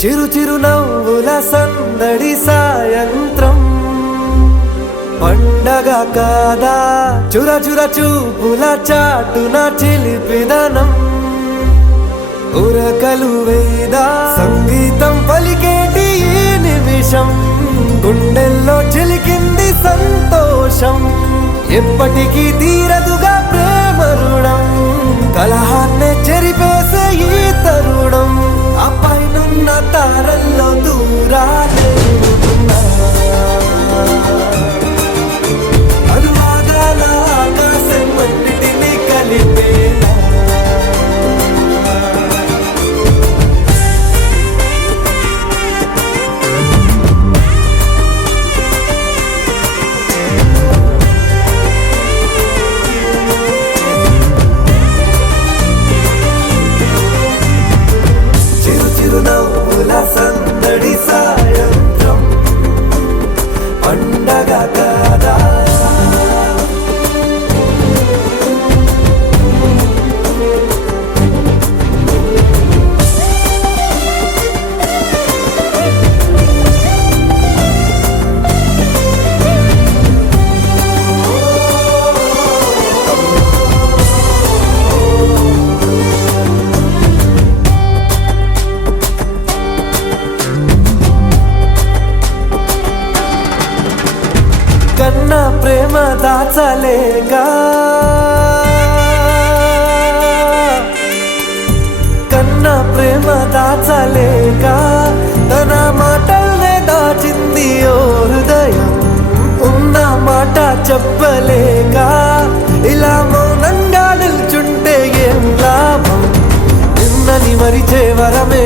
చిరు చిరు నవ్వుల సందడి సాయంత్రం పండగ కాదా చుర చుర చూపుల చాటున చిలిపిదనం ఉరకలు వేదా సంగీతం పలికేటి ఈ నిమిషం గుండెల్లో చిలికింది సంతోషం ఎప్పటికీ తీరదుగా ప్రేమ రుణం కలహాన్నే చెరిపేసే ఈ తరుణం ఆ పైనున్న తారల్లో దూరాలే అనువాదాల ఆకాశం అన్నిటినీ కలిపేలా చిరునవ్వుల సందడి సాయంత్రం పండగ కాదా కన్నా ప్రేమ దాచలేగా కన్నా ప్రేమ దాచలేగా తన మాటల్నే దాచింది ఓ హృదయం ఉన్న మాట చెప్పలేక ఇలా మౌనంగా నిల్చుంటే ఏం లాభం నిన్నని మరిచే వరమే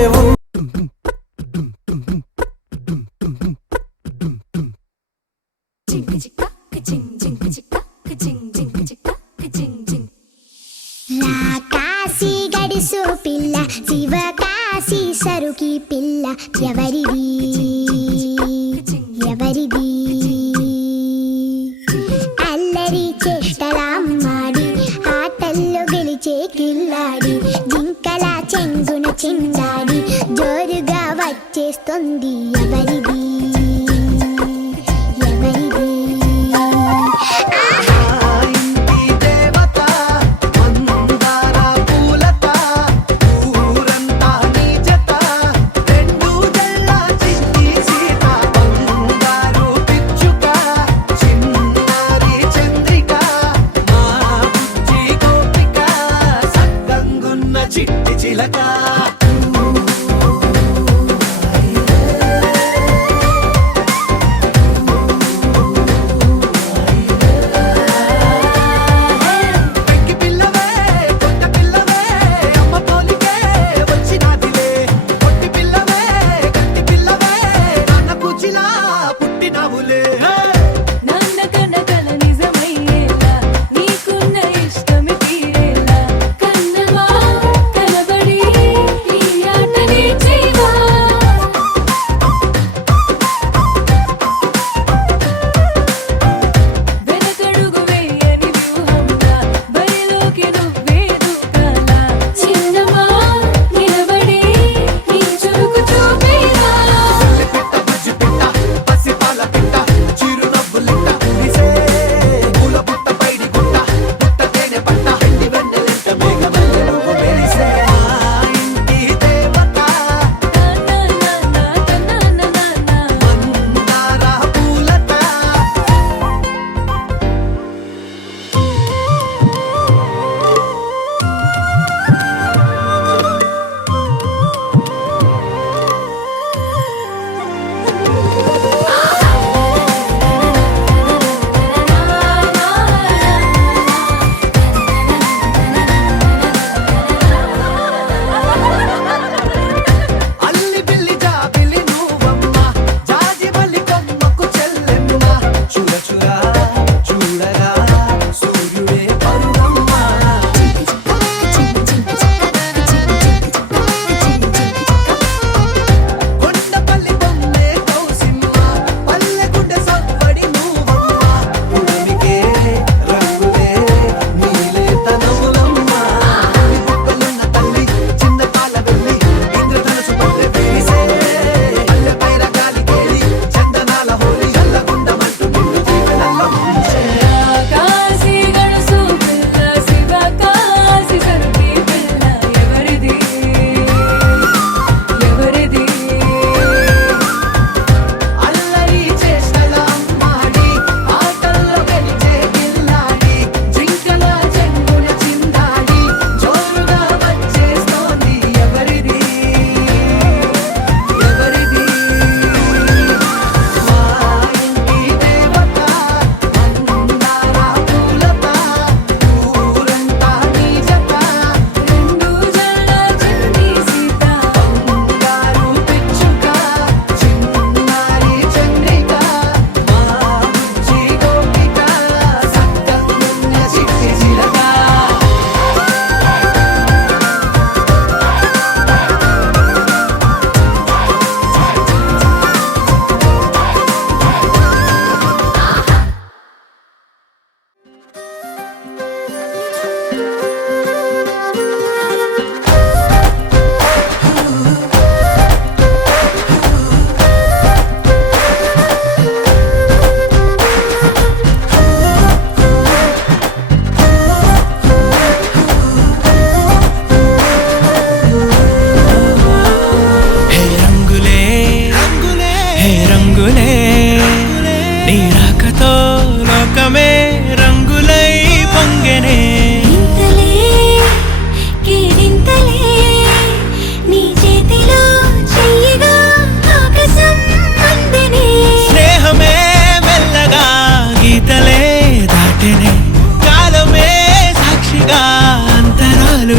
కాశీ గడిసు పిల్ల శివ కాశీ సరుకి పిల్ల ఎవరిది ఎవరిది అల్లరి చేష్టలామ్మాడి ఆటల్లో గెలిచే కిల్లాడి జింకల చెంగున చిందాడి జోరుగా వచ్చేస్తుంది ఎవరిది ఎవరిది చిట్టి చిలక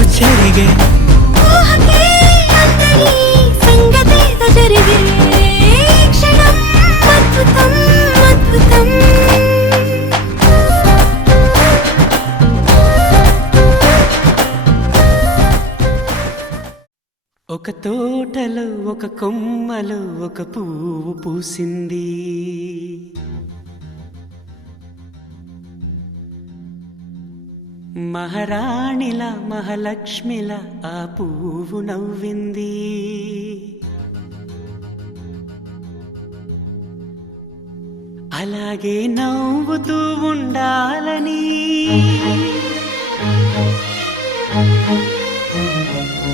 జరిగే ఊహకే అందరి సంగతేదో జరిగే క్షణం అద్భుతం అద్భుతం ఒక తోటలో ఒక కొమ్మలో ఒక పువ్వు పూసింది మహారాణిలా మహాలక్ష్మిలా ఆ పువ్వు నవ్వింది అలాగే నవ్వుతూ ఉండాలని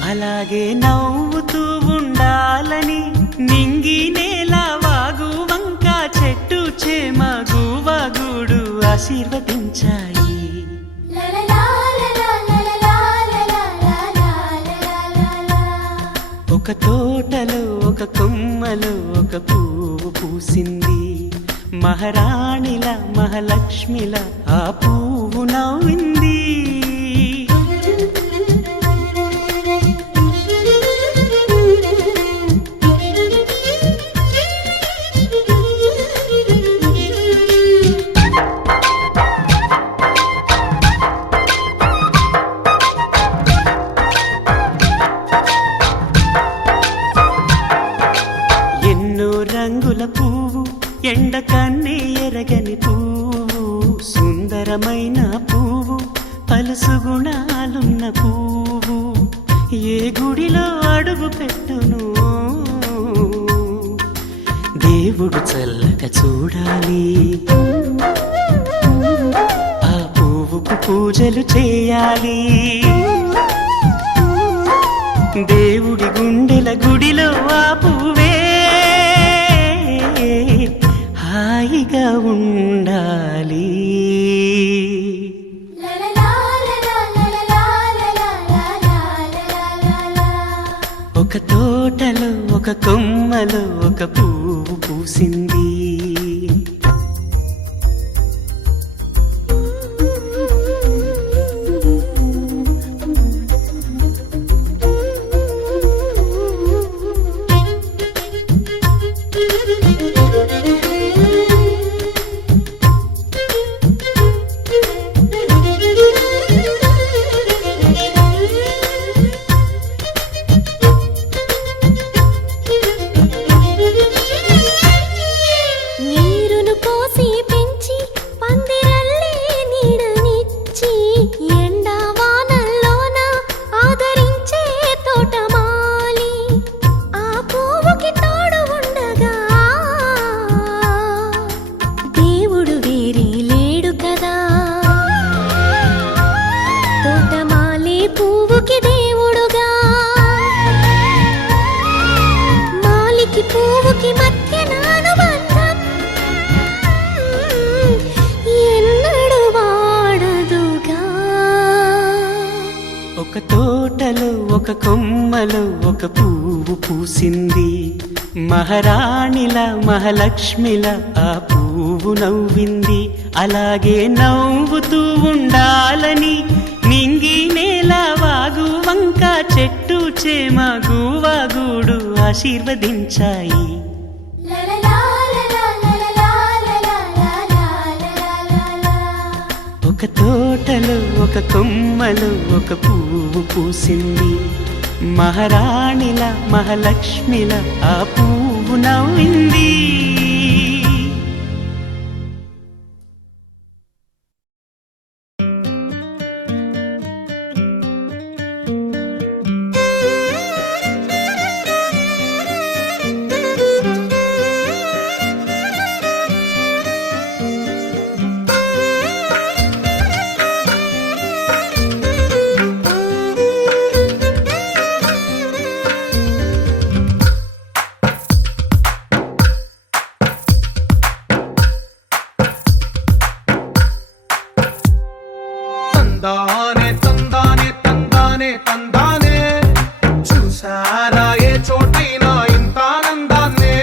అలాగే నవ్వుతూ ఉండాలని నింగి నేల వాగు వంక చెట్టు చేమ గువగూడు ఆశీర్వదించాయి ఒక తోటలో ఒక కొమ్మలో ఒక పువ్వు పూసింది, మహారాణిలా మహాలక్ష్మిలా ఆ పువ్వు నవ్వింది. రంగుల పువ్వు, ఎండ కన్నే ఎరగని పువ్వు, సుందరమైన పువ్వు, పలుసు గుణాలున్న పువ్వు, ఏ గుడిలో అడుగు పెట్టును దేవుడు చల్లగా చూడాలి. ఆ పువ్వుకు పూజలు చేయాలి. దేవుడి గుండెల గుడిలో ఆ పువ్వే హాయిగా ఉండాలి. ఒక తోటలో ఒక కొమ్మలో ఒక పువ్వు పూసింది. ఒక తోటలో ఒక కొమ్మలో ఒక పువ్వు పూసింది, మహారాణిలా మహాలక్ష్మిలా ఆ పువ్వు నవ్వింది. అలాగే నవ్వుతూ ఉండాలని నింగి నేల వాగు వంక చెట్టు చేమ గువాగూడు ఆశీర్వదించాయి. ఒక తోటలో ఒక కొమ్మలో ఒక పువ్వు పూసింది, మహారాణిలా మహాలక్ష్మిలా ఆ పువ్వు నవ్వింది. తందానే తందానే తందానే తందానే, చూసారా ఏ చోటైనా ఇంత ఆనందాన్నే.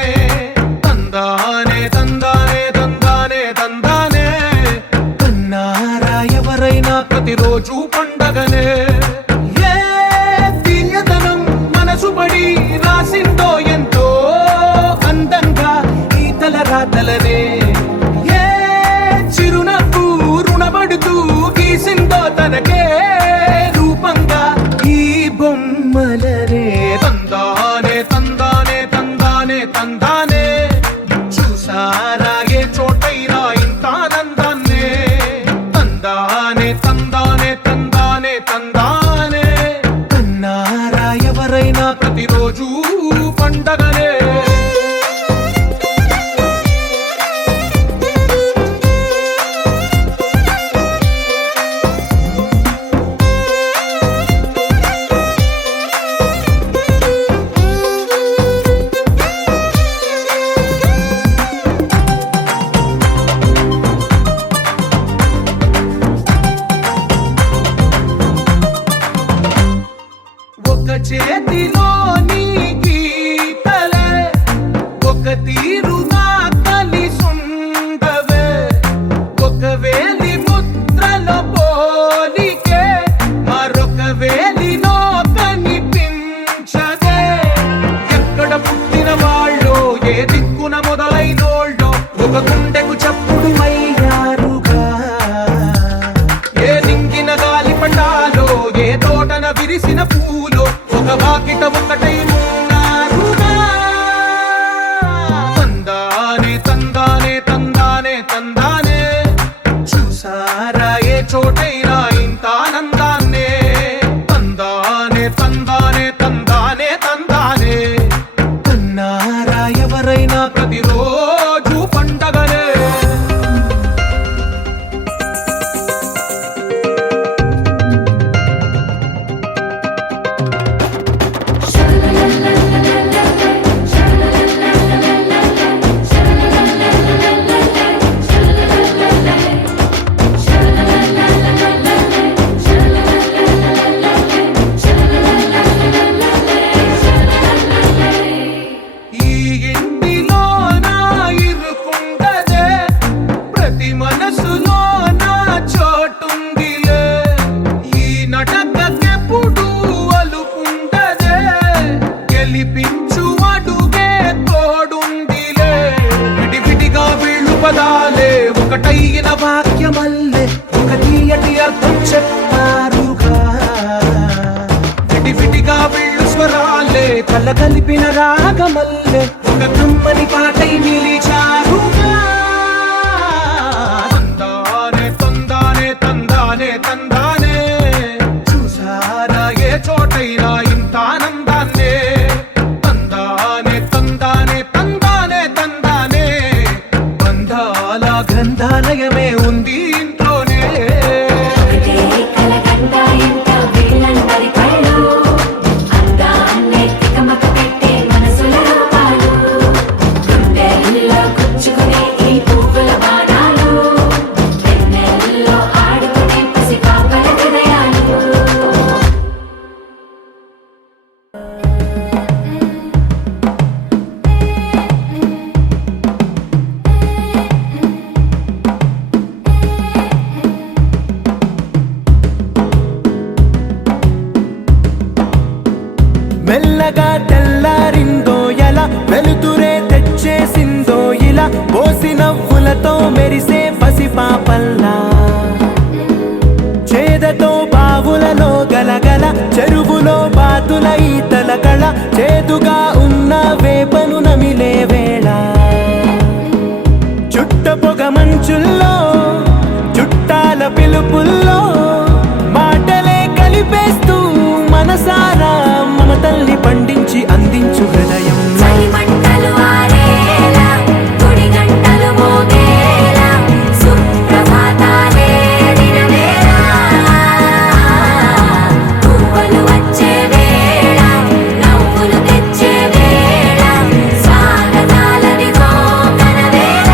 తందానే తందానే తందానే తందానే, కన్నారా ఎవరైనా ప్రతిరోజు పండగనే. ఏ తీయదనం మనసు పడి రాసిందో ఎంతో అందంగా ఈ తలరాతలనే. ఏ చిరునవ్వు రుణపడుతూ గీసిందో తనకే రూపంగా ఈ బొమ్మలనే. తందానే తందానే తందానే తందానే, చూసారా ఏ చోటైనా ఇంత ఆనందాన్నే. తందానే తందానే తందానే తందానే, కన్నారా ఎవరైనా ప్రతిరోజు పండగనే. ఒక చేతిలో నీ ఒక తీరుగా కలిసుండవే ఒక వేలి ముద్రలో పోలికే మరొక వేలిలో కనిపించదే ఎక్కడ పుట్టిన వాళ్ళో ఏ దిక్కున మొదలైనోళ్ళో ఒక గుండెకు చప్పుడు అయ్యారుగా ఏ నింగిన గాలి పటాలో ఏ తోటన విరిసిన పూలో ఒక వాకిట ఒకటై ఉన్నారుగా తందానే తందానే తందానే తందానే చూసారా ఏ చోటైనా ఇంత ఆనందాన్నే తందానే తందానే తందానే తందానే కన్నారా ఎవరైనా ప్రతిరోజు పండగనే ఈ ఇంటిలో నా ఇరుకుండదే ప్రతి మనసులో నా చోటుందిలే ఈ నటకెప్పుడు అలుకుండదే గెలిపించు అడుగే తోడుందిలే విడివిడిగా వీళ్ళు పదాలే ఒకటైన వాక్యమల్లే ఒక తీయటి అర్థం చెప్పారుగా విడివిడిగా వీళ్ళు స్వరాలే కల కలిపిన రాగమల్లే ఒక కమ్మని పాటై నిలిచారుగా తందానే తందానే తందానే తందానే చూసారా ఏ చోటైనా ఇంత ఆనందాన్నే తందానే తందానే తందానే తందానే బంధాల గ్రంథాలయమే ఉంది ఇంట్లోనే ఒకటే కలగంట ఎంత వీళ్ళందరి కళ్ళు అందాన్నే తికమక పెట్టే మనసుల రూపాలు గుండెల్లో గుచ్చుకునే ఈ పువ్వుల బాణాలు వెన్నెల్లో ఆడుకునే పసిపాపల హృదయాలు మెల్లగా తెల్లారిందో ఎలా వెలుతురే తెచ్చేసిందో ఇలా పోసి నవ్వులతో మెరిసే పసిపాపల్లా చేదతో బావులలో గలగల చెరువులో బాతుల ఈతల కళ చేదుగా ఉన్న వేపను నమిలే వేళ చుట్ట పొగ మంచుల్లో చుట్టాల పిలుపుల్లో మాటలే కలిపేస్తూ మనసారా మమతల్ని పండించి అందించు హృదయం చలిమంటలు ఆరేలా గుడి గంటలు మోగేలా సుప్రభాతాలే దినవేళ పువ్వులు వచ్చే వేళ నవ్వులు తెచ్చే వేళ స్వాగతాలదిగో కనవేళ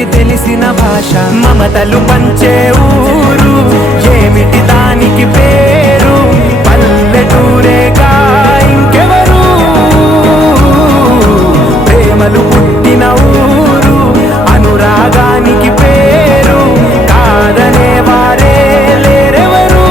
ఎవరికి తెలిసిన భాష మమతలు పంచే ఊరు ఏమిటి దానికి పేరు పల్లెటూరేగా ఇంకెవరు ప్రేమలు పుట్టిన ఊరు అనురాగానికి పేరు కాదనే వారే లేరెవరు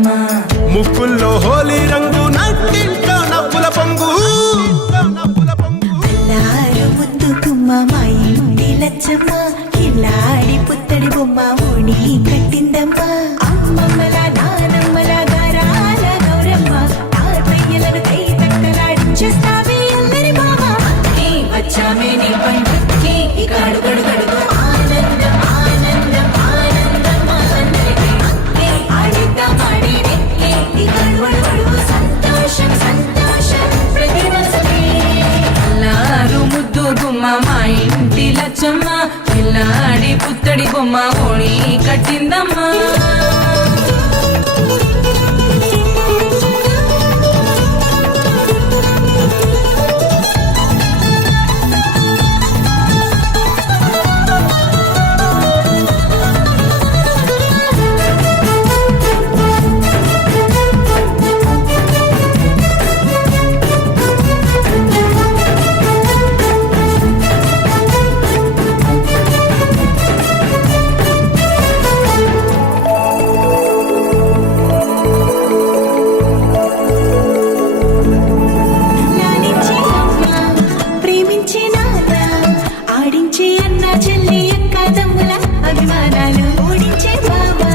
బతుకమ్మ ముక్కుల్లో హోలీ రంగు నట్టింట్లో నవ్వుల పొంగు అల్లారు ముద్దు గుమ్మ మా ఇంటి లచ్చమ్మ కిల్లాడి పుత్తడి బొమ్మ ఓణి కట్టిందమ్మ అమ్మమ్మల నానమ్మల గారాల గౌరమ్మ తాతయ్యలను కై తక్కలాడించేస్తావే అల్లరి మామ అక్కి వచ్చామే నీ పండుక్కి ఇక అడుగడు గడుగు ఆనందం ఆనందం ఆనందం అందరికీ అక్కి ఆడిద్దాం ఆడినెక్కి ఇక అడుగడు సంతోషం సంతోషం ప్రతి మనసుకి అల్లారు ముద్దు గుమ్మ మా ఇంటి లచ్చమ్మ పిల్లాడి పుత్తడి బొమ్మ ఓణి కట్టిందమ్మా లాలించి అమ్మ ప్రేమించి నాన్న ఆడించి అన్న చెల్లి అక్క తమ్ముల అభిమానాలు ఓడించే బాబా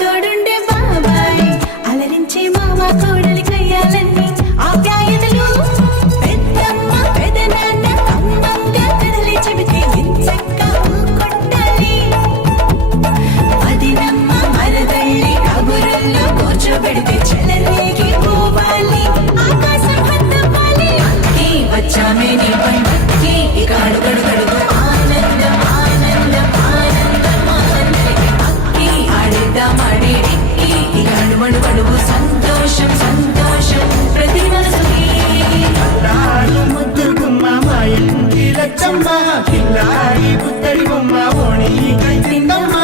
తోడుండే బాబాయ్ అలరించే మామ కోడలి కయ్యాలన్నీ ఆప్యాయతలు పెద్దమ్మ పెదనాన్న అమ్మంగా కథలి చెబితే ఎంచక్క కొట్టాలి అదినమ్మ మరదళ్ళి కబురుల్లో కూర్చోబెడితే చెలరేగి పోవాలి ఆకాశం హద్దవ్వాలి అక్కి వచ్చామే నీ పండుక్కి ఇక అడుగడు గడుగు ఆనందం ఆనందం ఆనందం అందరికీ అక్కి ఆడిద్దాం ఆడిడిక్కి ఇక అడుగడు గడుగు సంతోషం సంతోషం ప్రతి మనసుకి అల్లారు ముద్దు గుమ్మ మా ఇంటి లచ్చమ్మ కిల్లాడి పుత్తడి బొమ్మ ఓణి కట్టిందమ్మ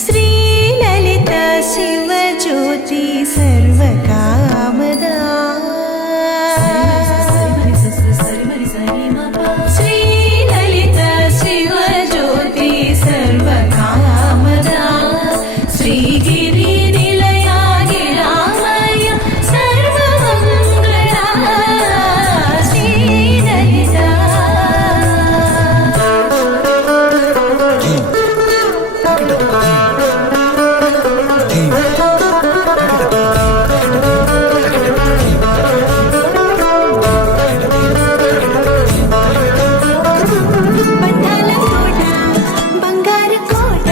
శ్రీలలిత శివజ్యోతి సర్వకామదా శ్రీలలిత శివజ్యోతి సర్వకామదా శ్రీగిరి నిలయాగి రామయ్య సర్వమంగళా శ్రీలలిత బంధాల కోట బంగారు కోట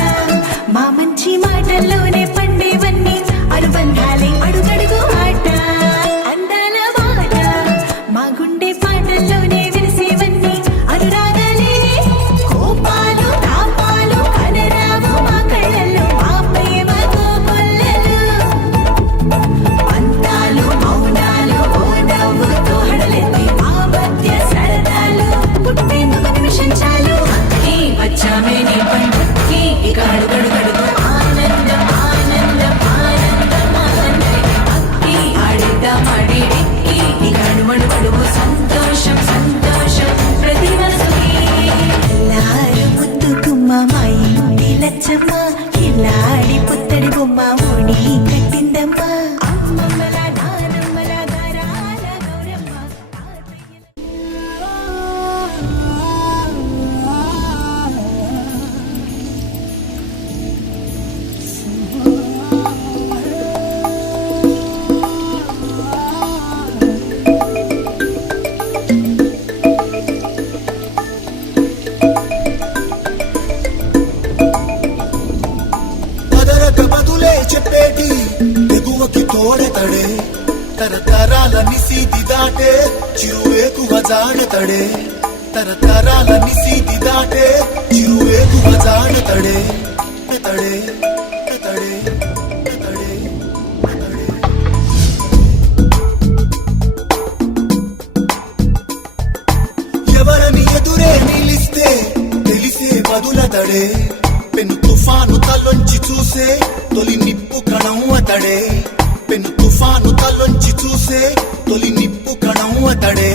మా మంచి మాటల్లోనే పండేవన్నీ అనుబంధాలే అడుగడుగు ఆట అందాల మాట మా గుండె పాటల్లోనే విరిసేవన్నీ అనురాగాలే కోపాలు తాపాలు కనరావు మా కళ్ళల్లో మా ప్రేమ కోకొల్లలు పంతాలు మౌనాలు ఓ నవ్వుతో హడలెత్తి మా మధ్య సరదాలు పుట్టేందుకు నిమిషం చాలు అక్కి వచ్చామే నీ పండుక్కి ఇక అడుగడు గడుగు ఆనందం ఆనందం ఆనందం అందరికీ అక్కి ఆడిద్దాం ఆడిడిక్కి ఇక అడుగడు గడుగు సంతోషం సంతోషం ప్రతి మనసుకి అల్లారు ముద్దు గుమ్మ మా ఇంటి లచ్చమ్మ కిల్లాడి పుత్తడి బొమ్మ ఓణి కట్టిందమ్మ అమ్మమ్మల నానమ్మల గారాల గౌరమ్మ పదరక బదులే చెప్పేటి ఎగువకి తోడెతడే తరతరాల నిసీది దాటే చిరువేకువ జాడతడే తరతరాల నిసీది దాటే చిరువేకువ జాడతడే తడే తడే తడే ఎవరని ఎదురే నిలిస్తే తెలిసే బదులతడే పెను తుఫాను తలొంచి చూసే తొలి నిప్పు కణం అతడే పెను తుఫాను తలొంచి చూసే తొలి నిప్పు కణం అతడే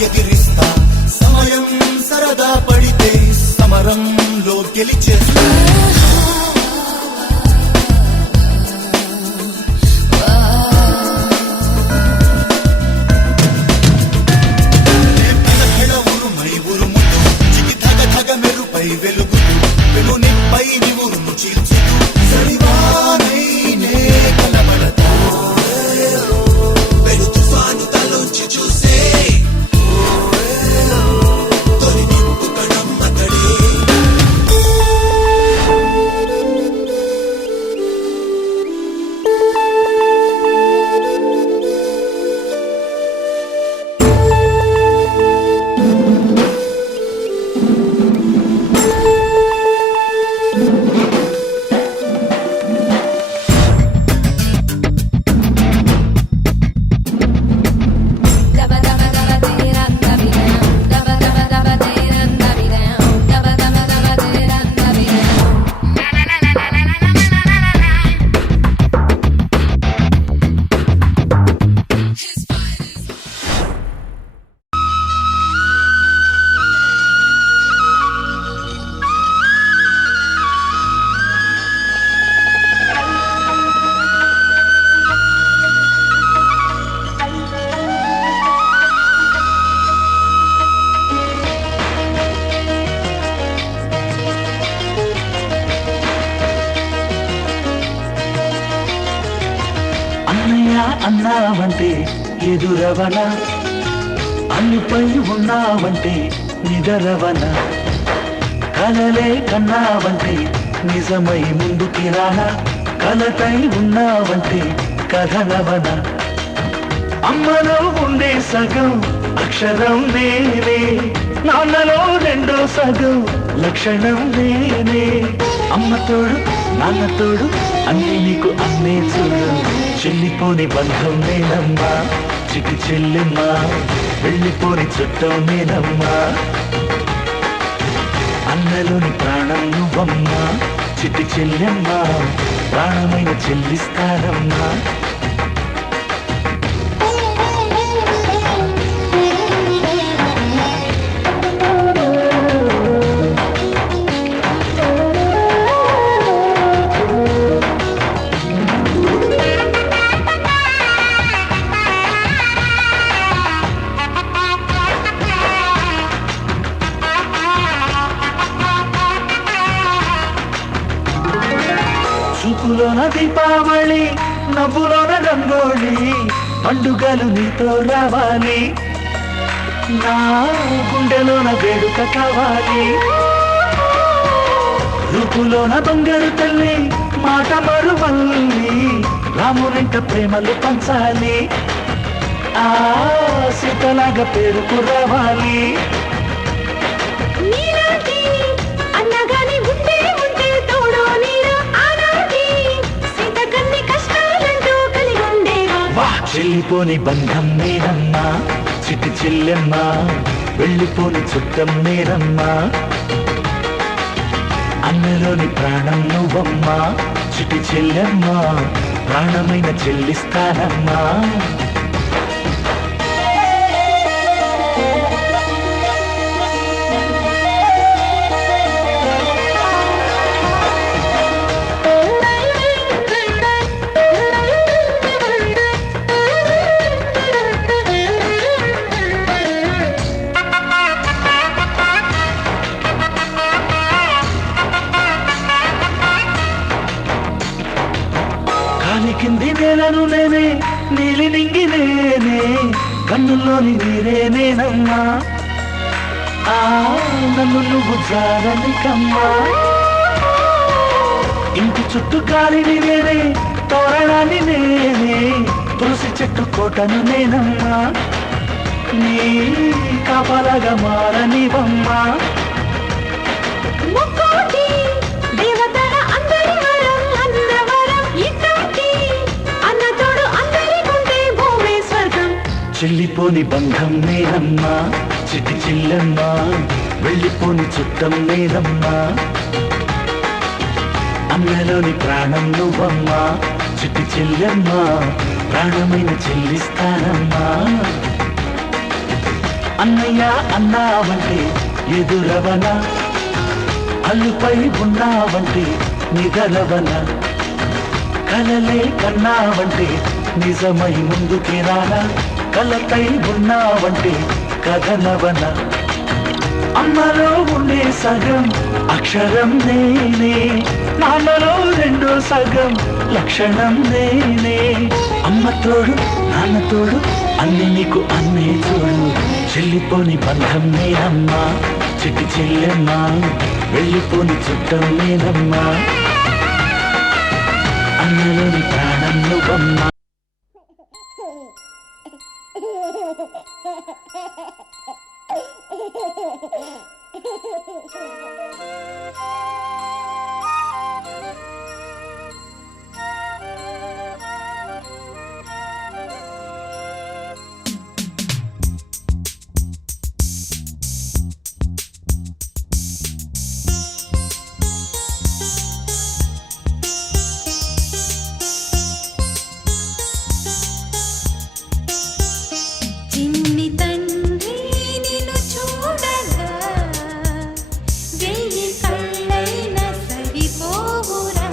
ఎదిరిస్తా సమయం సరదా పడితే సమరంలో గెలిచేస్తా మెరుపై వెలుగుతూ వెలునిపై నివురును చీల్చుతూ సరివానైనే కలబడతా వెలు తుఫాను తలోంచి చూసే తొలి నిప్పు కణమ్మతడే అన్నావంటే ఎదురవన అన్నిపై ఉన్నావంటే నిదరవన కలలే కన్నావంటే నిజమై ముందుకి రానా కలతై ఉన్నావంటే కథనవన అమ్మలో ఉండే సగం అక్షరం నేనే నాన్నలో రెండో సగం లక్షణం నేనే అమ్మ తోడు నాన్న తోడు అన్ని నీకు అన్నే చూడు చెల్లిపోని బంధం నేనమ్మా చిటి చెల్లెమ్మా వెళ్ళిపోని చుట్టం నేనమ్మా అన్నలోని ప్రాణం నువ్వమ్మా చిటి చెల్లెమ్మా ప్రాణమైన చెల్లిస్తానమ్మా చూపులోన దీపావళి నవ్వులోన రంగోళి పండుగలు నీతో రావాలి నా గుండెలోన వేడుక కావాలి రూపులోన బంగారు తల్లి మాట మరువల్లి రామునింట ప్రేమలు పంచాలి ఆ సీతలాగా పేరుకు రావాలి చెల్లిపోని బంధం నేనమ్మా చిటి చెల్లెమ్మా వెళ్ళిపోని చుట్టం నేనమ్మా అన్నలోని ప్రాణం నువ్వమ్మా చిటి చెల్లెమ్మా ప్రాణమైన చెల్లిస్తానమ్మా కింది నేలను నేనే నీలి నింగి నేనే కన్నుల్లోని నీరే నేనమ్మా ఆ నన్ను నువ్వు జారనికమ్మా ఇంటి చుట్టూ గాలిని నేనే తోరణాన్ని నేనే తులసి చెట్టు కోటను నేనమ్మా నీ కాపలాగా మారనివమ్మా చెల్లిపోని బంధం నేనమ్మా చిటి చెల్లెమ్మా వెళ్ళిపోని చుట్టం నేనమ్మా అన్నలోని ప్రాణం నువ్వమ్మా చిటి చెల్లెమ్మా ప్రాణమైన చెల్లిస్తానమ్మా అన్నయ్య అన్నావంటే ఎదురవన, అల్లుపై ఉన్నావంటే నిగలవన, కలలే కన్నావంటే నిజమై ముందుకి రానా, కలతై ఉన్నావంటే కథనవన. అమ్మలో ఉండే సగం అక్షరం నేనే, నాన్నలో రెండో సగం లక్షణం నేనే. అమ్మ తోడు నాన్న తోడు అన్ని నీకు అన్నే చూడు, చెల్లిపోని బంధం నేనమ్మా చిట్టి చెల్లెమ్మా, వెళ్ళిపోని చుట్టం నేనమ్మా, అన్నలోని ప్రాణం నువ్వమ్మా. చిన్ని తండ్రి నిన్ను చూడగా వెయ్యి కళ్ళైన సరిపోవురా.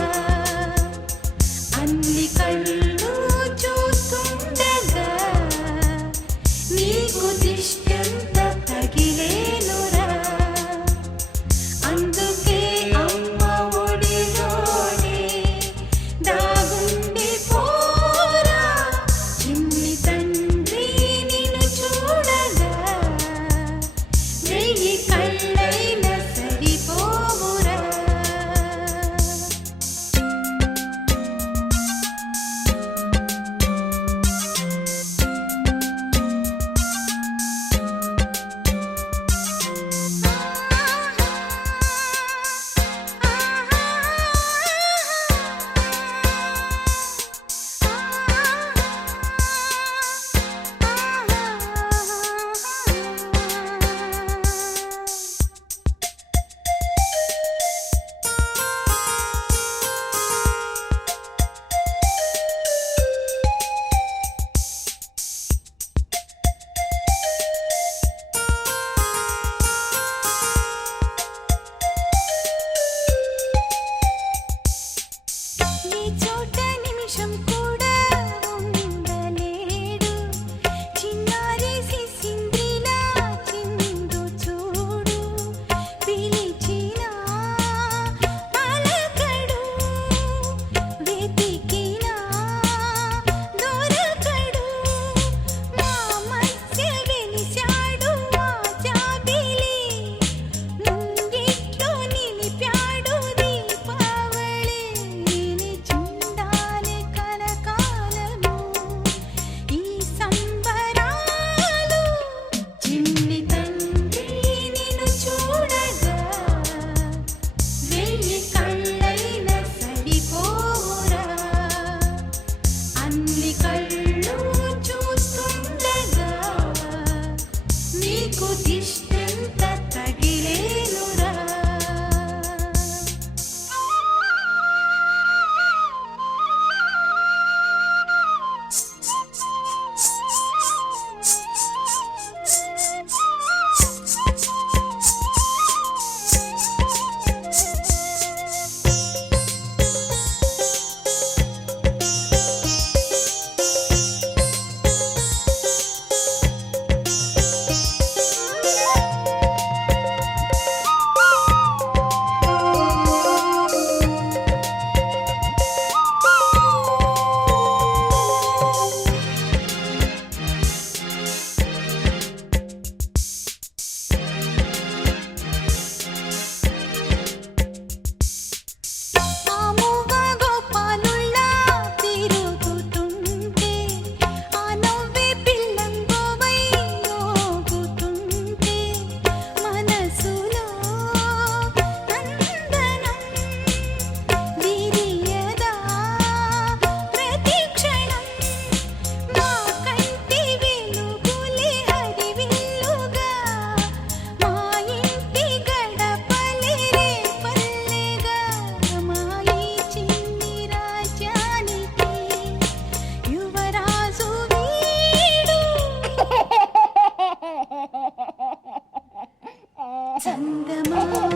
చందమామ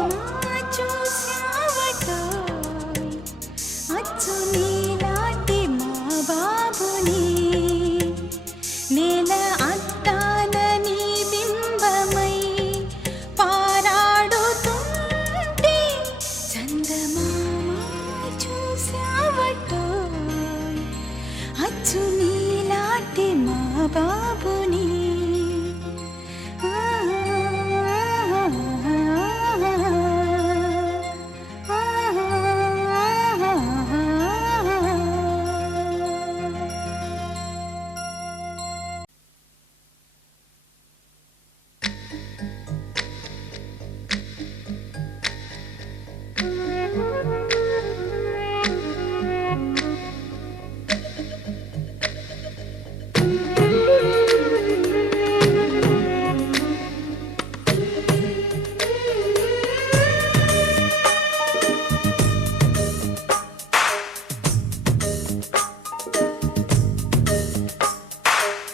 చూశావటోయ్ అచ్చు నీలాంటి మా బాబుని నేల అద్దాల నీ బింబమై పారాడుతుంటే చందమామ చూశావటోయ్ అచ్చు నీలాంటి మా బాబుని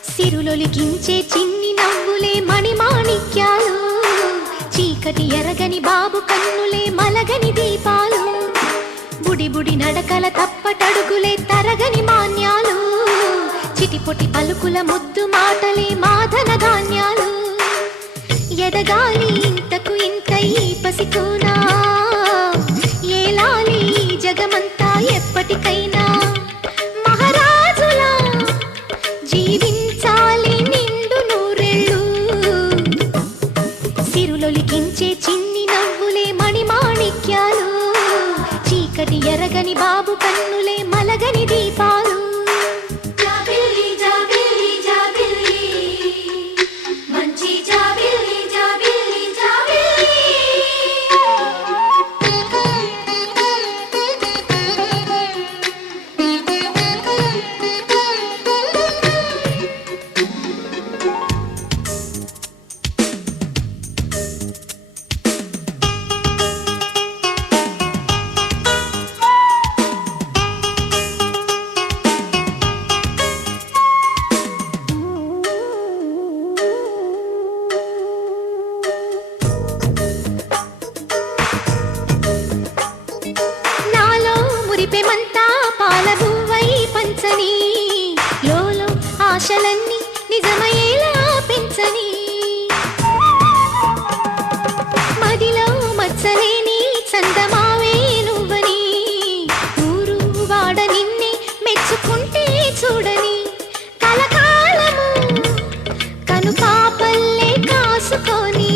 సిరులొలికించే చిన్ని నవ్వులే మణిమాణిక్యాలు చీకటి ఎరగని బాబు కన్నులే మలగని దీపాలు బుడి బుడి నడకల తప్పటడుగులే తరగని మాన్యాలు చిటిపొటి పలుకుల ముద్దు మాటలే మాధన ధాన్యాలు ఎదగాలి ఇంతకు ఇంత ఈ పసికోనా ఏలాలి జగమంతా ఎప్పటికైనా మహారాజులా జీవించాలి నిండు నూరెళ్ళు సిరులొలికించే చిన్ని నవ్వులే మణిమాణిక్యాలు చీకటి ఎరగని బాబు కన్నులే మలగని దీపాలు జాబిల్లి జాబిల్లి జాబిల్లి మంచి జాబిల్లి జాబిల్లి జాబిల్లి నాలో మురిపెమంతా పాలబువ్వై పంచని లోలో ఆశలన్నీ నిజమయ్యేలా పెంచని మదిలో మచ్చలేని చందమావే నువ్వని ఊరు వాడ నిన్నే మెచ్చుకుంటే చూడని కలకాలము కను పాపల్లే కాసుకొని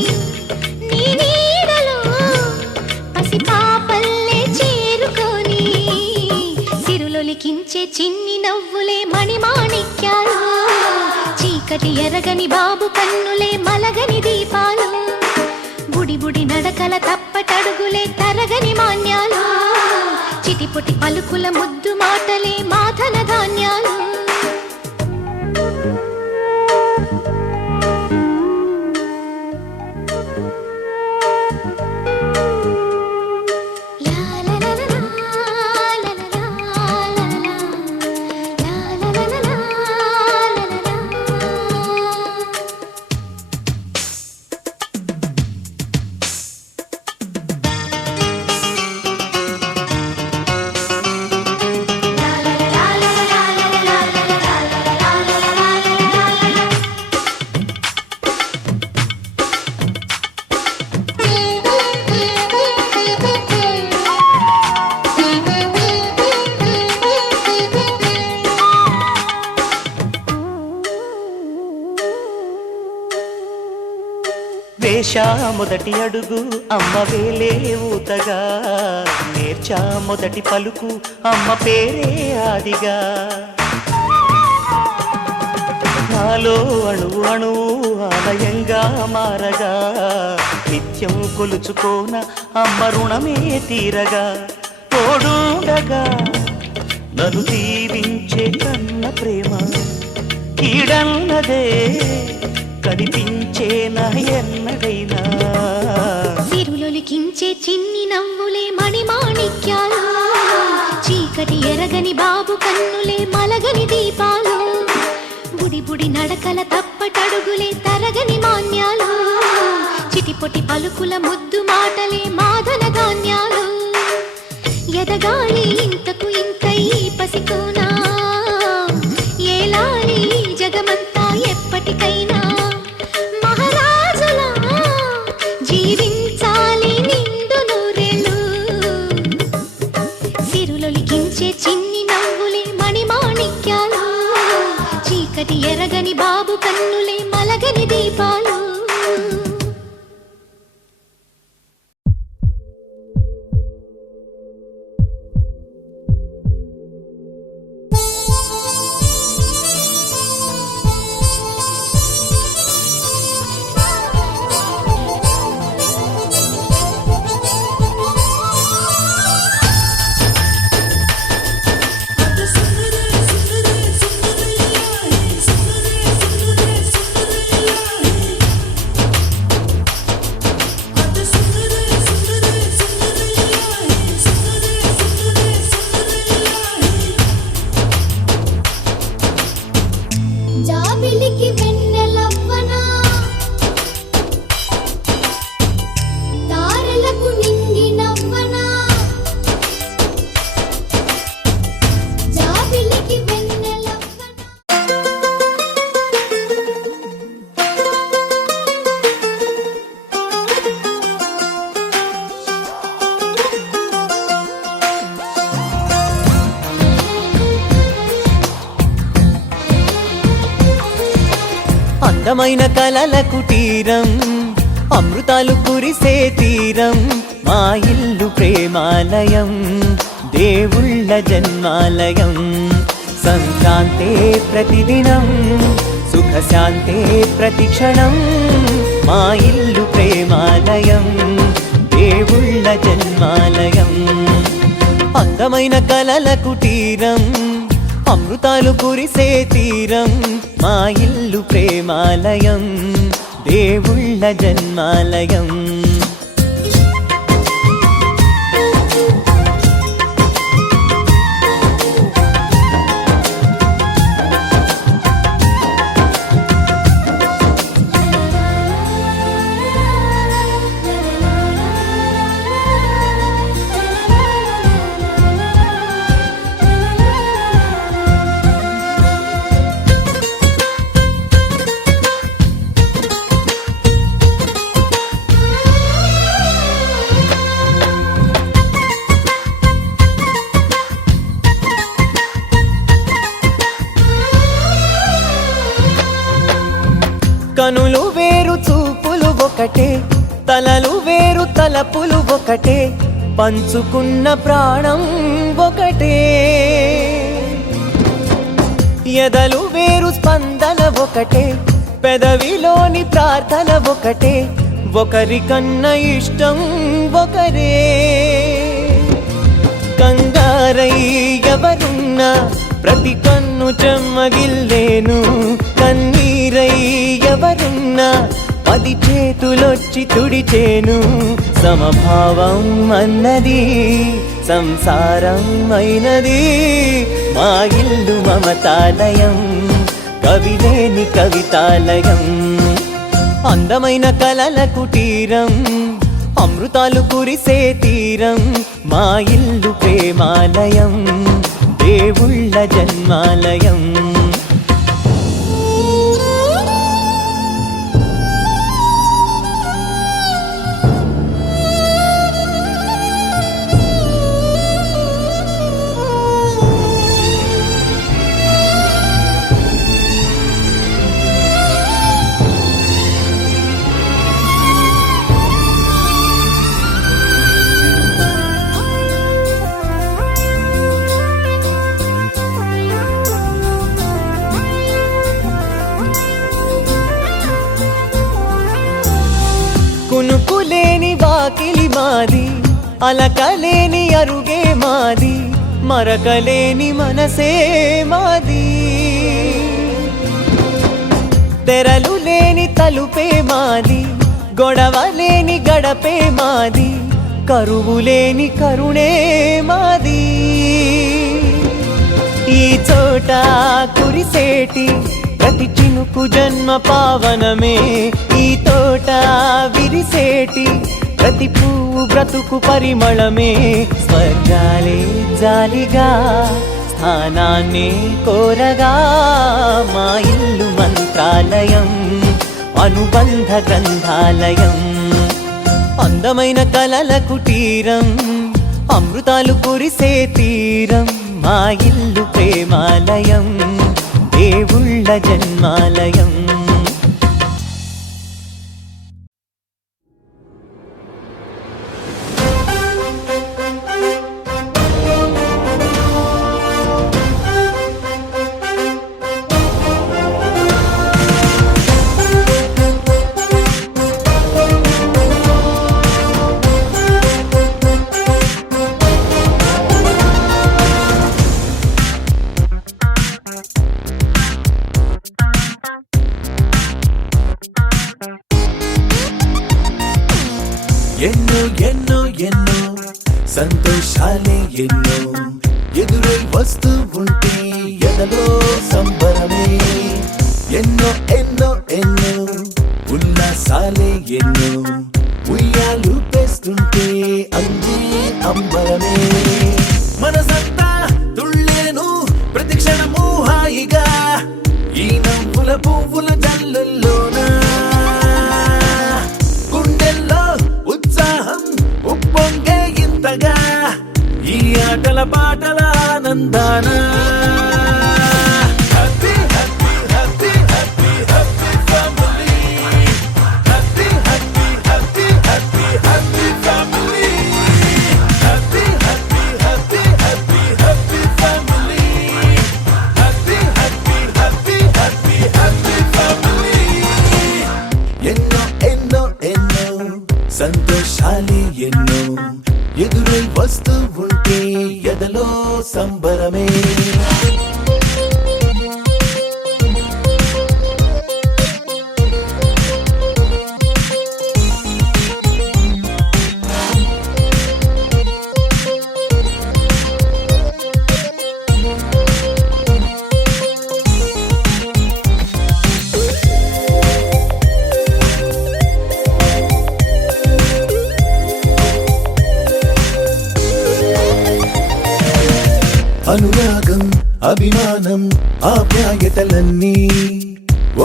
నీ నీడలో పసి పాపల్లే చేరుకొని సిరులొలికించే చిన్ని నవ్వులే మణిమాణిక్యాలు చీకటి ఎరగని బాబు కన్నులే మలగని దీపాలు బుడి బుడి నడకల తప్పటడుగులే తరగని మాన్యాలు చిటిపొటి పలుకుల ముద్దు మాటలే మాధన ధాన్యాలు వేశా మొదటి అడుగు అమ్మ వేలే ఊతగా నేర్చా మొదటి పలుకు అమ్మ పేరే ఆదిగా నాలో అణువు అణువు ఆలయంగా మారగా నిత్యం కొలుచుకోన అమ్మ రుణమే తీరగా తోడుండగా నన్ను దీవించే కన్న ప్రేమ కీడన్నదే కనిపించేనా ఎన్నడైనా సిరులొలికించే చిన్ని నవ్వులే మణిమాణిక్యాలు చీకటి ఎరగని బాబు కన్నులే మలగని దీపాలు బుడి బుడి నడకల తప్పటడుగులే తరగని మాన్యాలు చిటి పొటి పలుకుల ముద్దు మాటలే మాదన ధాన్యాలు ఎదగాలి ఇంతకు ఇంకై పసికోనా ఏలాలి జగమంతా ఎప్పటికైనా మహారాజులా జీవించాలి నిండు నూరేళ్ళు సిరులొలికించే చిన్ని నవ్వులే మణిమాణిక్యాలు చీకటి ఎరగని బాబు కన్నులే మలగని దీపాలు జాబిలికి వెన్నెలవ్వనా తారలకు నింగి నవ్వనా జాబిలికి వెన్నెలవ్వనా అందమైన కలల కుటీరం అమృతాలు కురిసే తీరం మా ఇల్లు ప్రేమాలయం దేవుళ్ళ జన్మాలయం సంక్రాంతే ప్రతిదినం సుఖశాంతే ప్రతిక్షణం మా ఇల్లు ప్రేమాలయం దేవుళ్ళ జన్మాలయం అందమైన కలల కుటీరం అమృతాలు కురిసే తీరం మా ఇల్లు ప్రేమాలయం దేవుళ్ళ జన్మాలయం కనులు వేరు చూపులు ఒకటే తలలు వేరు తలపులు ఒకటే పంచుకున్న ప్రాణం ఒకటే ఎదలు వేరు స్పందన ఒకటే పెదవిలోని ప్రార్థన ఒకటే ఒకరికన్నా ఇష్టం ఒకరే కంగారై ఎవరున్నా ప్రతి కన్ను చెమ్మగిల్లేను కన్నీరై ఎవరున్నా 10 చేతులొచ్చి తుడిచేను సమభావం అన్నది సంసారం అయినది మా ఇల్లు మమతాలయం కవిలేని కవితాలయం అందమైన కలల కుటీరం అమృతాలు కురిసే తీరం మా ఇల్లు ప్రేమాలయం దేవుళ్ళ జన్మాలయం కునుకులేని వాకిలి మాది అలకలేని అరుగే మాది మరకలేని మనసే మాది తెరలు లేని తలుపే మాది గొడవ లేని గడపే మాది కరువు లేని కరుణే మాది ఈ చోట కురిసేటి ప్రతి చినుకు జన్మ పావనమే ఈ తోట విరి విరిసేటి ప్రతి పువ్వు బ్రతుకు పరిమళమే స్వర్గాలే జాలిగా స్థానాన్ని కోరగా మా ఇల్లు మంత్రాలయం అనుబంధ గ్రంథాలయం అందమైన కలల కుటీరం అమృతాలు కురిసే తీరం మా ఇల్లు ప్రేమాలయం దేవుళ్ళ జన్మాలయం ఎన్నో ఎన్నో ఎన్నో సంతోషాలే ఎన్నో ఎదురై వస్తూ ఉంటే ఎదలో సంబరమే ఎన్నో ఎన్నో ఎన్నో ఉల్లాసాలే ఎన్నో ఉయ్యాలు పేస్తుంటే అందే అంబరమే మనసంతా తుళ్ళేను ప్రతి క్షణము హాయిగా ఈ నవ్వుల పువ్వుల జల్లుల్లోనా ఉప్పొంగే ఇంతగా ఈ ఆటల పాటల ఆనందాన happy happy happy happy happy family happy happy happy happy happy family happy happy happy happy happy family happy happy happy happy happy family ఎన్నో ఎన్నో ఎన్నో సంతోషాలే ఎన్నో ఎదురై వస్తూ ఉంటే ఎదలో సంబరమే అనురాగం అభిమానం ఆప్యాయతలన్నీ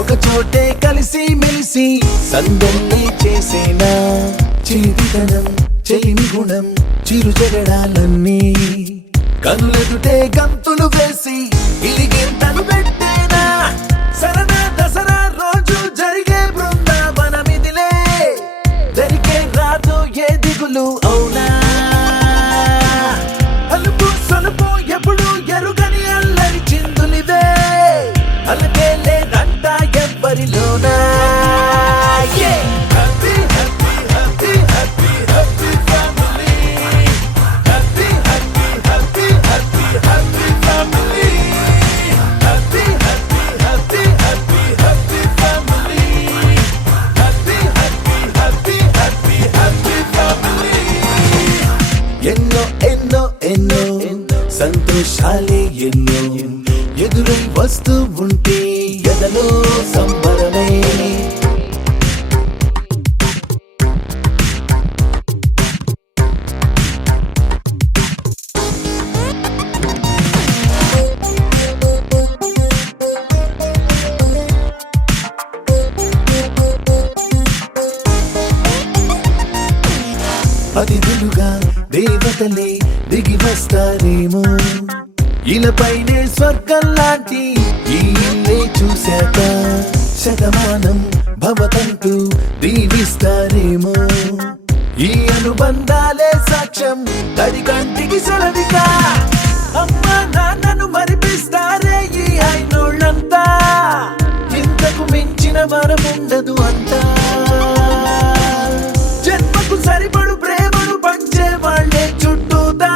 ఒక చోటే కలిసి మెలిసి సందల్లే చేసేనా చేతితనం చెలిమి గుణం చిరు జగడాలన్నీ కనులెదుటే గంతులు వేసి ఇలిగింతలు పెట్టేనా సరదా దసరా రోజు జరిగే బృందావనమిదిలే జరిగే రాదు ఏ దిగులు అవునా అలుపు సొలుపు ఎప్పుడు ఎరుగని అల్లరి చిందులివే అలకే లేదంట ఎవ్వరిలోనా happy happy happy happy happy family happy happy happy happy happy family happy happy happy happy happy family happy happy happy happy happy family ఎన్నో ఎన్నో ఎన్నో సంతోషాలే ఎన్నో ఎదురై వస్తూ ఉంటే ఎదలో సంబరమే అతిథులుగా దేవతలే దిగి వస్తారేమో ఇలపైనే స్వర్గం లాంటి ఈ ఇల్లే చూశాక శతమానం భవతంటూ దీవిస్తారేమో ఈ అనుబంధాలే సాక్ష్యం తడి కంటికి సెలవిగా అమ్మ నాన్నను మరిపిస్తారే ఈ అయినోళ్ళంతా ఇంతకు మించిన వరముండదు అంతా జన్మకు సరిపడు ప్రేమను పంచే వాళ్ళే చుట్టూతా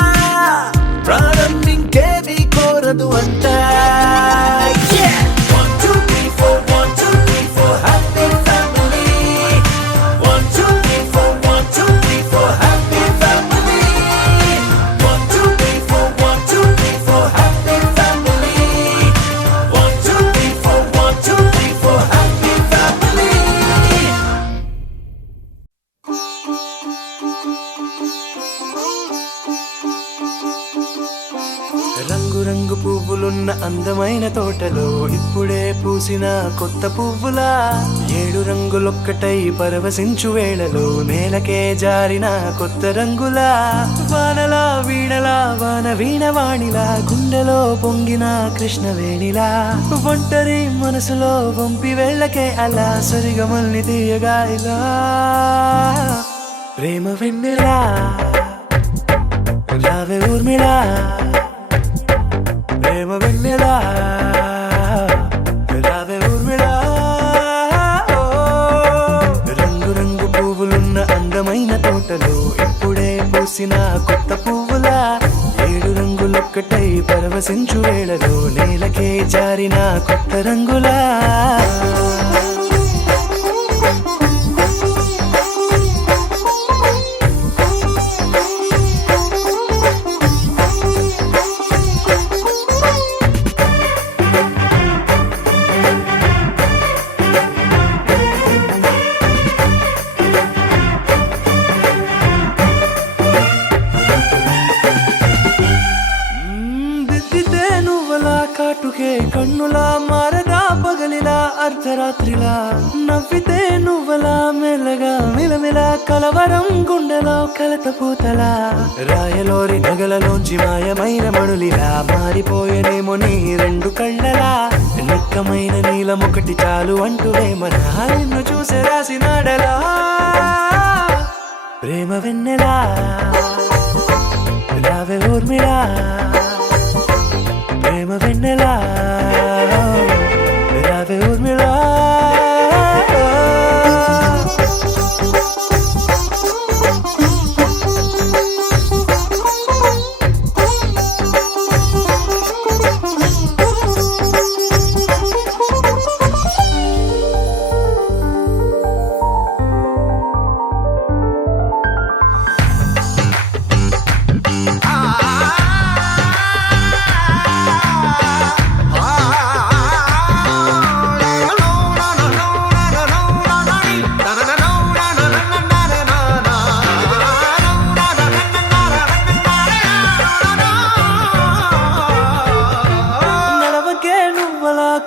ప్రాణం ఇంకేమీ కోరదు అంతా రంగు పువ్వులున్న అందమైన తోటలో ఇప్పుడే పూసిన కొత్త పువ్వులా 7 రంగులొక్కటై పరవశించు వేళలో నేలకే జారిన కొత్త రంగులా వానలా వీణలా వాన వీణవాణిలా గుండెలో పొంగిన కృష్ణవేణిలా ఒంటరి మనసులో వంపి వెళ్ళకే అలా సరిగమల్ని తీయగా ఇలా ప్రేమ వెన్నెలా రావే ఊర్మిళా ప్రేమ వెన్నెలా రావే ఊర్మిళా రంగు రంగు పువ్వులున్న అందమైన తోటలో ఇప్పుడే పూసిన కొత్త పువ్వులా 7 రంగులొక్కటై పరవశించు వేళలో నేలకే జారిన కొత్త రంగులా కాటుకే కన్నులా మారదా పగలిలా అర్ధరాత్రిలా నవ్వితే నువ్వలా మెల్లగా మిలమిలా కలవరం గుండెలో కలతపూతలా రాయలోరి నగలలోంచి మాయమైన మణులిలా మారిపోయేనేమో నీ 2 కళ్ళలా నిక్కమైన నీలమొకటి చాలు అంటూ వేమన నిన్ను చూసే రాసినాడలా ప్రేమ వెన్నెలా రావే ఊర్మిళా ప్రేమ వెన్నెలా రావే ఊర్మిళా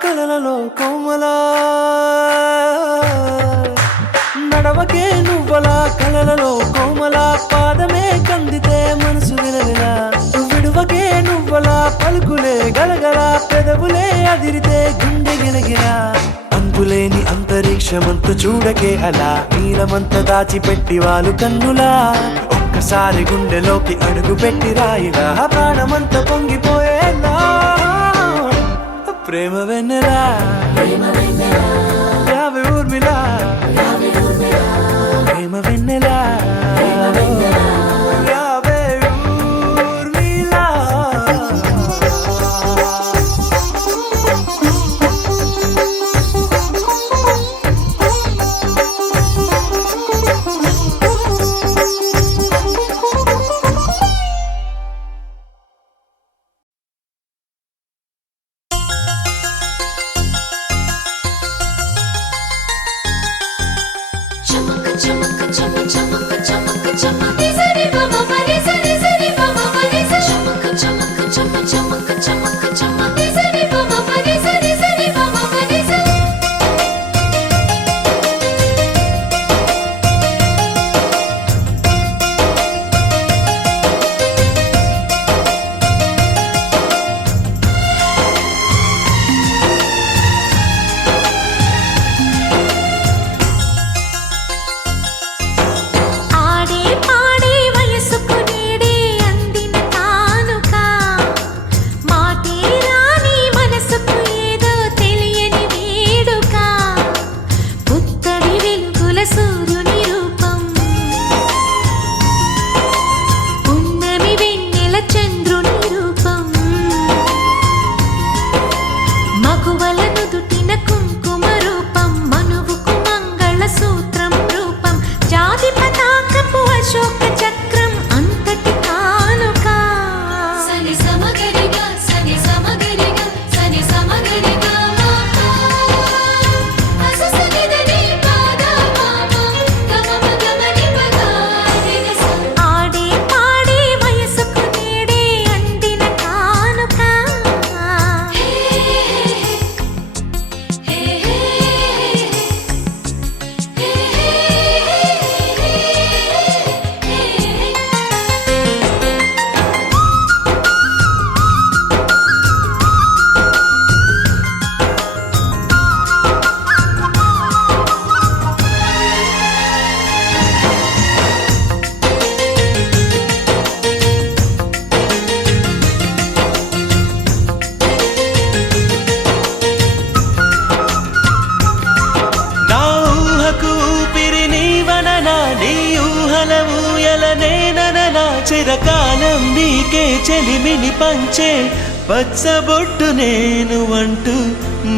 కలలలో కోమలా నడవకే నువ్వలా కలలలో కోమలా పాదమే కందితే మనసు విలవిలా విడువకే నువ్వలా పలుకులే గలగల పెదవులే అదిరితే గుండె గిలగిలా అంతులేని అంతరిక్షమంత చూడకే అలా నీలమంత దాచిపెట్టి వాళ్ళు కన్నులా ఒక్కసారి గుండెలోకి అడుగు పెట్టి రాయిలా ప్రాణమంత పొంగిపోయేలా ప్రేమ వెన్నెలా రావే ఊర్మిళా ప్రేమ వెన్నెలా రావే ఊర్మిళా ఆడే పాడే వయసుకు నేడే అందిన కానుక కలకాలం నీకే చెలిమిని పంచే పచ్చబొట్టు నేను అంటూ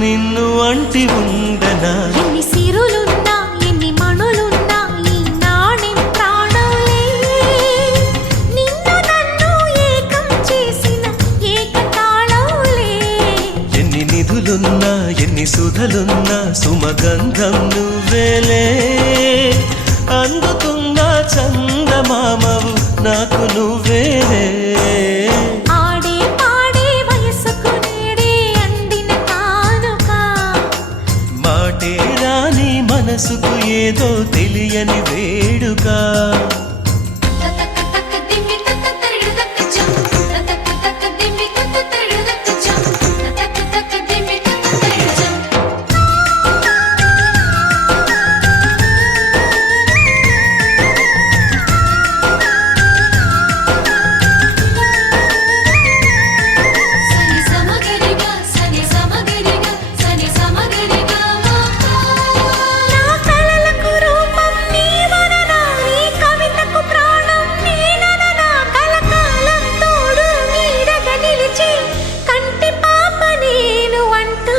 నిన్ను అంటి ఉండనా. ఎన్ని సిరులున్నా ఎన్ని మణులున్నా ఈ నాణెం ప్రాణంలే, నిన్ను నన్ను ఏకం చేసిన ఏకతాళంలే. ఎన్ని నిధులున్నా ఎన్ని సుధలున్నా సుమగంధం నువ్వేలే. అందుతున్న చందమామవు నాకు నువ్వేలే. ఆడే పాడే వయసుకు నేడే అందిన కానుక, మాటే రాని మనసుకు ఏదో తెలియని వేడుక. తతక తక దిమ్మి తత తరిడు తక జం, తతక తక దిమ్మి తత తరిడు తక జం, తతక తక దిమ్మి తత తరిడు జం. సని సమగరిగా సని సమగరిగా సని సమగరిగా మాతా. నా కలలకు రూపం నీవననా, ఈ కవితకు ప్రాణం నేనననా. కలకాలం తోడు నీడగా నిలిచి కంటి పాప నేను అంటూ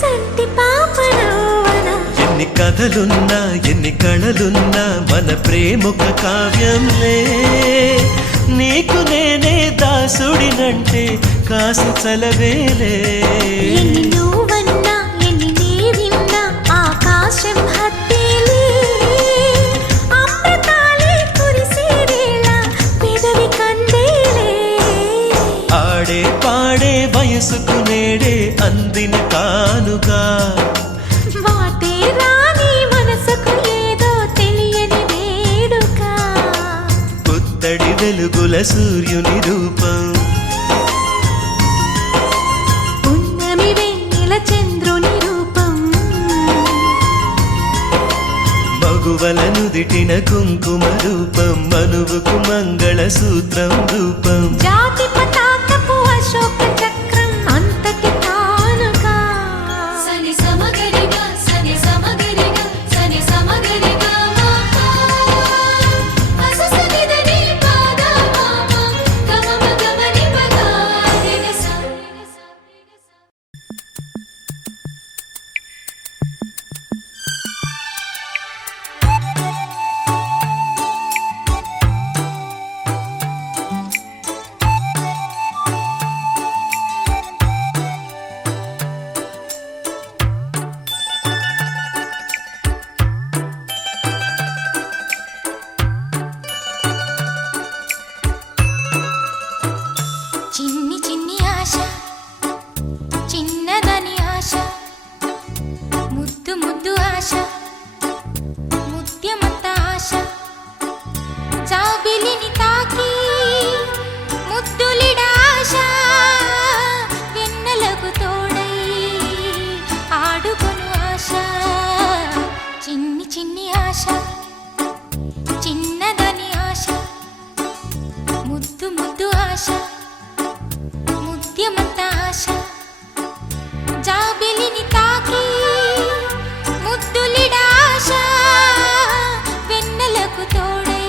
చంటి పాప నువ్వనా. ఎన్ని కథలున్నా ఎన్ని కళలున్నా మన ప్రేమొక కావ్యంలే. నీకు నేనే దాసుడినంటే కాసు చలవేలే. ఎన్ని నువ్వన్నా ఎన్ని నీ విన్నా ఆకాశం హత్తేలే. అమృతాలే కురిసే వేళ పెదవి కందేలే. ఆడే పాడే వయసుకు నేడే అందిన కానుక. వాటే రాని మనసుకు ఏదో తెలియని వేడుక. పుత్తడి వెలుగుల సూర్యుని రూపం, పున్నమి వెన్నెల చంద్రుని రూపం. మగువల నుదిటిన కుంకుమ రూపం, మనువుకు మంగళ సూత్రం రూపం. జాతి పతాకపు అశోక చక్రం అంతటి కానుక. సని సమగరిగా సని సమగరిగా సని సమగరిగా మాతా. అససనిదని పాద మామ గమమ గమని పదా నిగసా. చిన్ని చిన్ని ఆశ చిన్నదని ఆశ, ముద్దు ముద్దు ఆశ ముత్యమంత ఆశ. జాబిలిని తాకి ముద్దులిడ ఆశ, వెన్నెలకు తోడై ఆడుకొను ఆశ. చిన్ని చిన్ని ఆశ చిన్నదని ఆశ, ముద్దు ముద్దు ఆశ ముత్యమంత ఆశ. జాబిలిని తాకి ముద్దులిడ ఆశ, వెన్నెలకు తోడై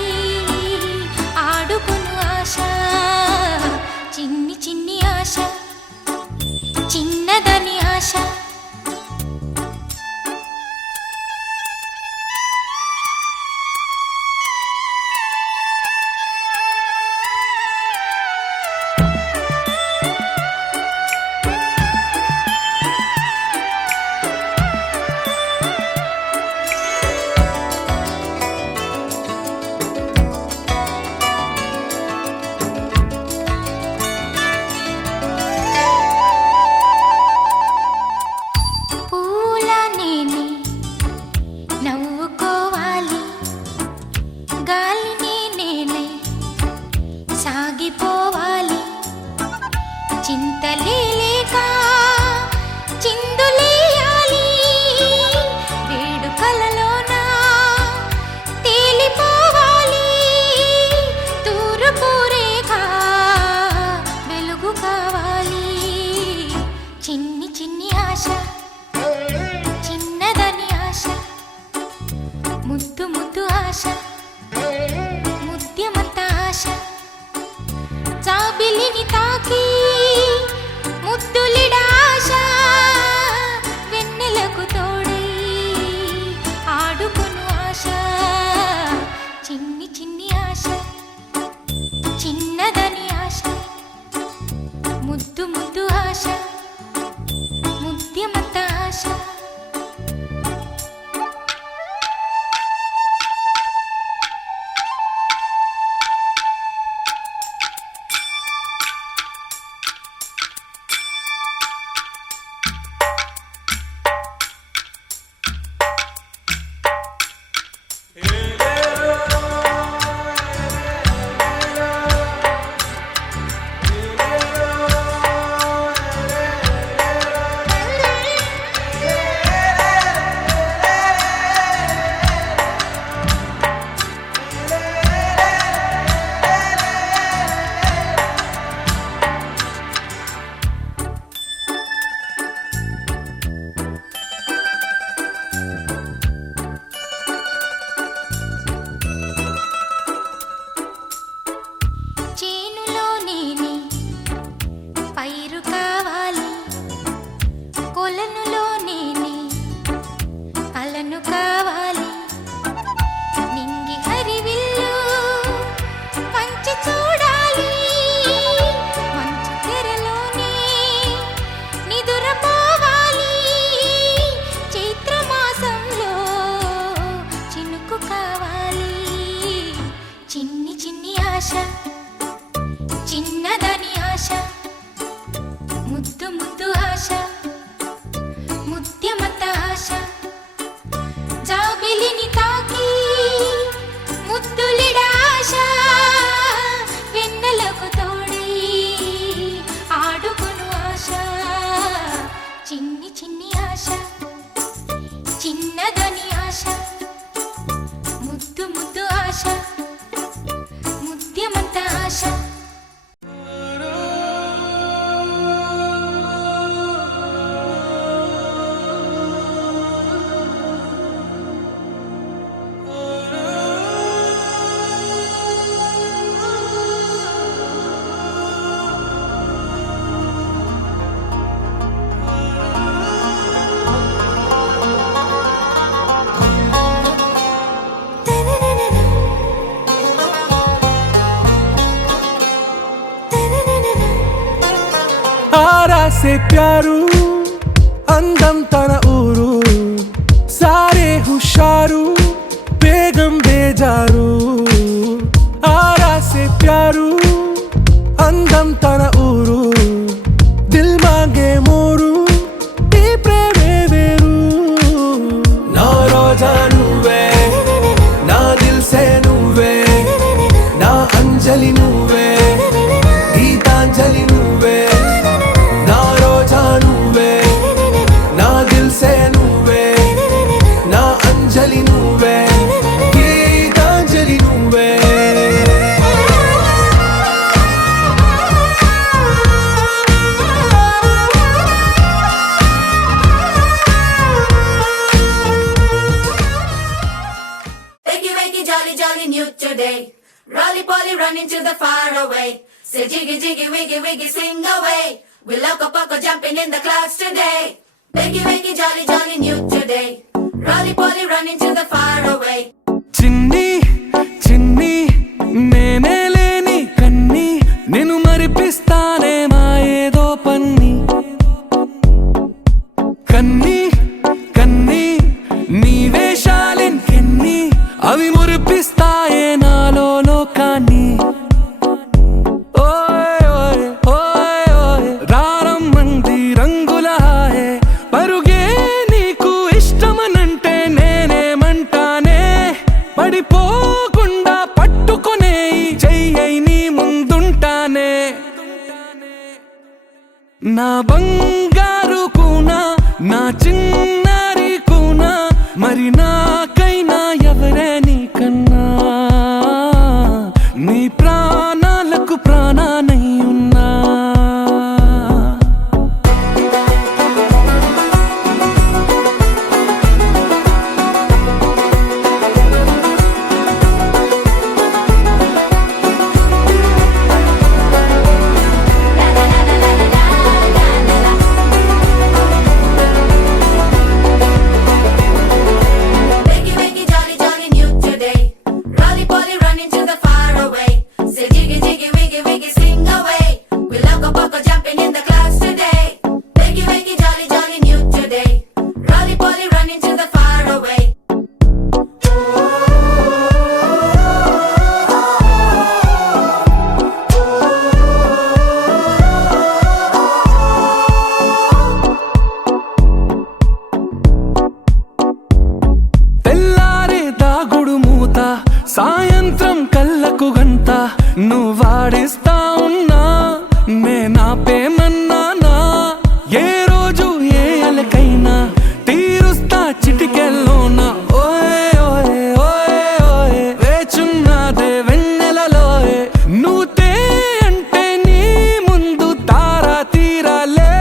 ఆడుకొను ఆశ. చిన్ని చిన్ని ఆశ చిన్నదని ఆశ. ముద్దు ముద్దు ఆశ ఆశ చిన్నదని ఆశ ముద్దు ముద్దు ఆశ ముత్యమత ఆశ జాబిలిని తాకి ముద్దులిడ ఆశ వెన్నెలకు తోడై ఆడుకును ఆశ చిన్ని చిన్ని ఆశ చిన్నదని ఆశ ముద్దు ముద్దు ఆశ ముత్యమంత ఆశ आरा से प्यारू అందం తన ఊరు సారే హుషారు బేగం బేజారు ఆరా से प्यारू అందం తన ఊరు దిల్ మాంగే మోరు ఈ ప్రేమే వేరు నా రోజా నువ్వే నా దిల్ సే నువ్వే నా అంజలి నువ్వే గీతాంజలి నువ్వే నా రోజా నువ్వే నా దిల్ సే నువ్వే నా అంజలి నువ్వే గీతాంజలి నువ్వే Wakey, wakey, jolly, jolly, new today. Rolly poly, running to the far away. Say jiggy, jiggy, wiggy, wiggy, swing away. We loco poco jumping in the clouds today. Wakey, wakey, jolly, jolly, new today. Rolly poly, running to the far away. చిన్ని చిన్ని నేనే లేని కన్ని నిన్ను మరిపిస్తానే మా ఏదో పన్ని కన్ని కన్ని నీ వేషాలెన్కెన్ని అవి మురిపిస్తాయే నాలో లోకాన్ని ఓయ్ ఓయ్ ఓయ్ ఓయ్ రారమ్మంది రంగుల హాయే పరుగే నీకు ఇష్టమనంటే నేనేమంటానే పడిపోకుండా పట్టుకునే చెయ్యై నీ ముందుంటానే నా బంగారు కూనా నా చిన్నారి కూనా మరి నాకైనా ఎవరే నీకన్నా నీ ప్రాణాలకు ప్రాణానై ఉన్నా Wakey, wakey, jolly, jolly, new today. Rolly poly, running to the far away. Say jiggy, jiggy, wiggy, wiggy, swing away. We loco poco jumping in the clouds today. Wakey, wakey, jolly, jolly, new today. Rolly poly, running to the far away. తెల్లారే దాగుడు మూత సాయంత్రం కళ్ళకు గంట నువ్వాడిస్తా ఉన్నా నేనాపేమన్నానా ఏ రోజు ఏ అలకైనా తీరుస్తా చిటికెల్లోనా ఓయ్ ఓయ్ ఓయ్ ఓయ్ వేచున్నదే వెన్నెలలోయే నువ్వుతే అంటే నీ ముందు తారా తీరాలే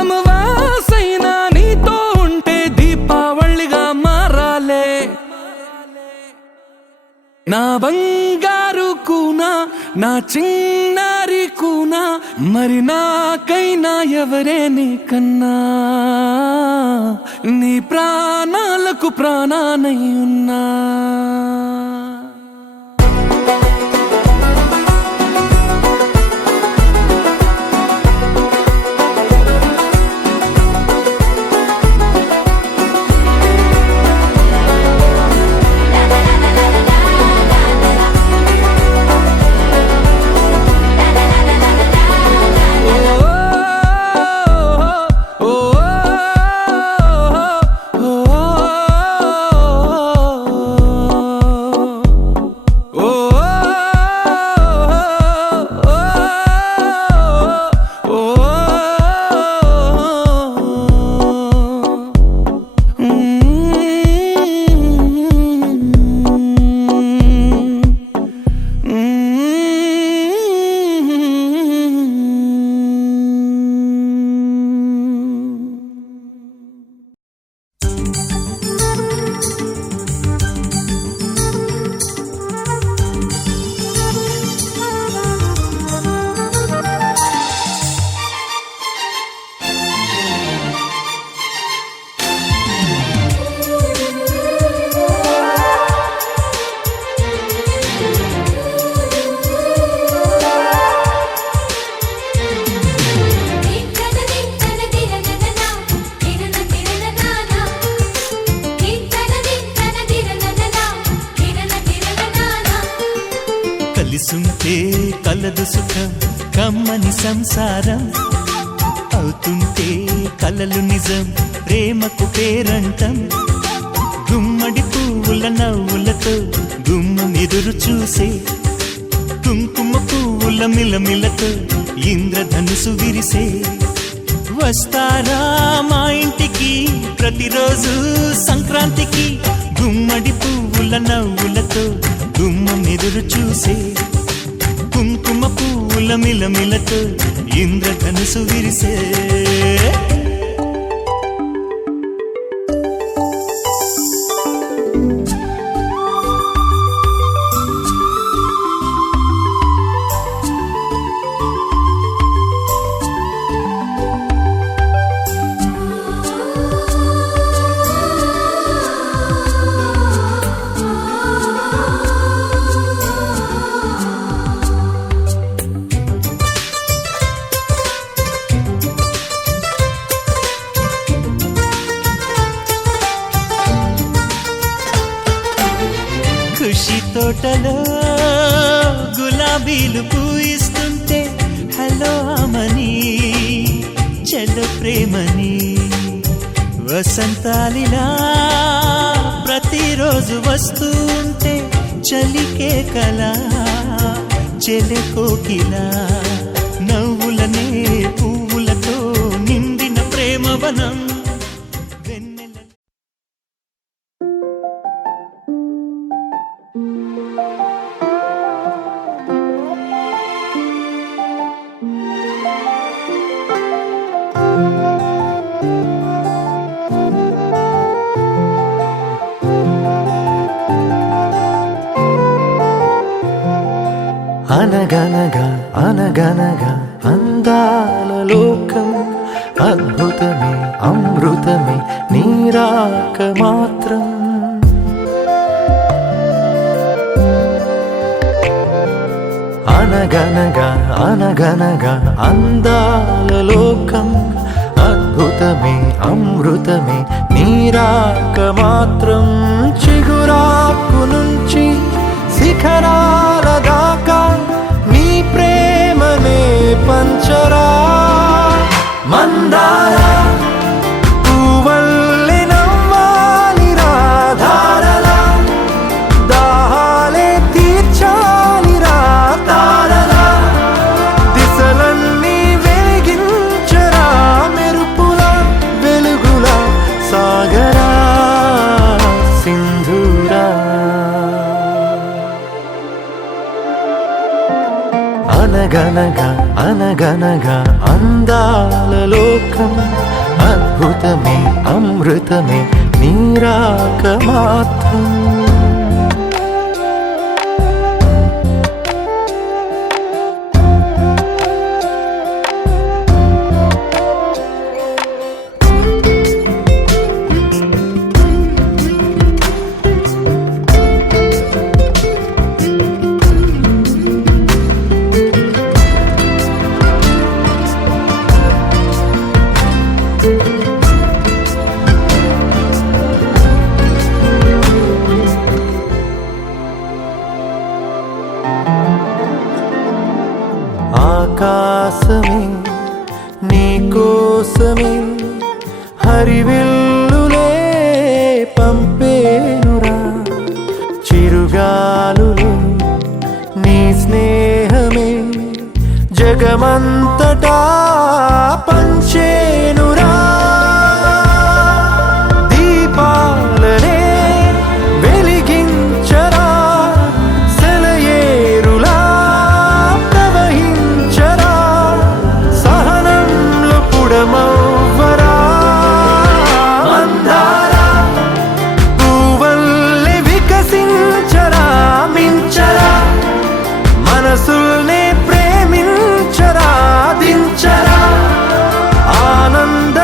అమవాసైనా నీతో ఉంటే దీపావళిగా మారాలే నా బంగారు కూనా నా చిన్నారి కూనా మరి నాకైనా ఎవరే నీకన్నా నీ ప్రాణాలకు ప్రాణానై ఉన్నా కలిసుంటే కలదు సుఖం కమ్మని సంసారం అవుతుంటే కలలు నిజం ప్రేమకు పేరంటం గుమ్మడి పువ్వుల నవ్వులతో గుమ్మం ఎదురు చూసే కుంకుమ పువ్వుల మిలమిలతో ఇంద్రధనుసు విరిసే వస్తారా మా ఇంటికి ప్రతిరోజు సంక్రాంతికి గుమ్మడి పువ్వుల నవ్వులతో గుమ్మం ఎదురు చూసే కుంకుమ పువ్వుల మిలమిలతో ఇంద్రధనుసు విరిసే ఖుషి తోటలో గులాబీలు పూయిస్తుంటే హలో అమని చలో ప్రేమని వసంతాలిలా ప్రతిరోజు వస్తుంటే చలికే కలా చెలె కోకిలా నవ్వులనే పువ్వులతో నిండిన ప్రేమవనం అనగనగా అనగనగా అందాల లోకం అద్భుతమే అమృతమే నీరాక మాత్రం అనగనగా అనగనగా అందాల లోకం అద్భుతమే అమృతమే నీరాక మాత్రం చిగురాకు నుంచి శిఖరాల దాకా నీ ప్రేమనే పంచరా మందారా పువ్వల్లె నవ్వాలి రాధారలా దాహాలే తీర్చాలి తారలా దిశలన్నీ వెలిగించరా మెరుపుల వెలుగుల సాగరా సింధూరా అనగనగా అనగనగా అందాల లోకం అద్భుతమే అమృతమే నీరాక మాత్రం ఆకాశమే నీకోసమే హరివిల్లులే పంపేనురా చిరుగాలులే నీ స్నేహమే జగమంతటా పంచేనురా దీపాలనే వెలిగించరా సెలయేరులా ప్రవహించరా సహనంలో పుడమవ్వరా మందారా పువ్వల్లె వికసించరా మించరా మనసుల్నే ప్రేమించరా దించరా ఆనంద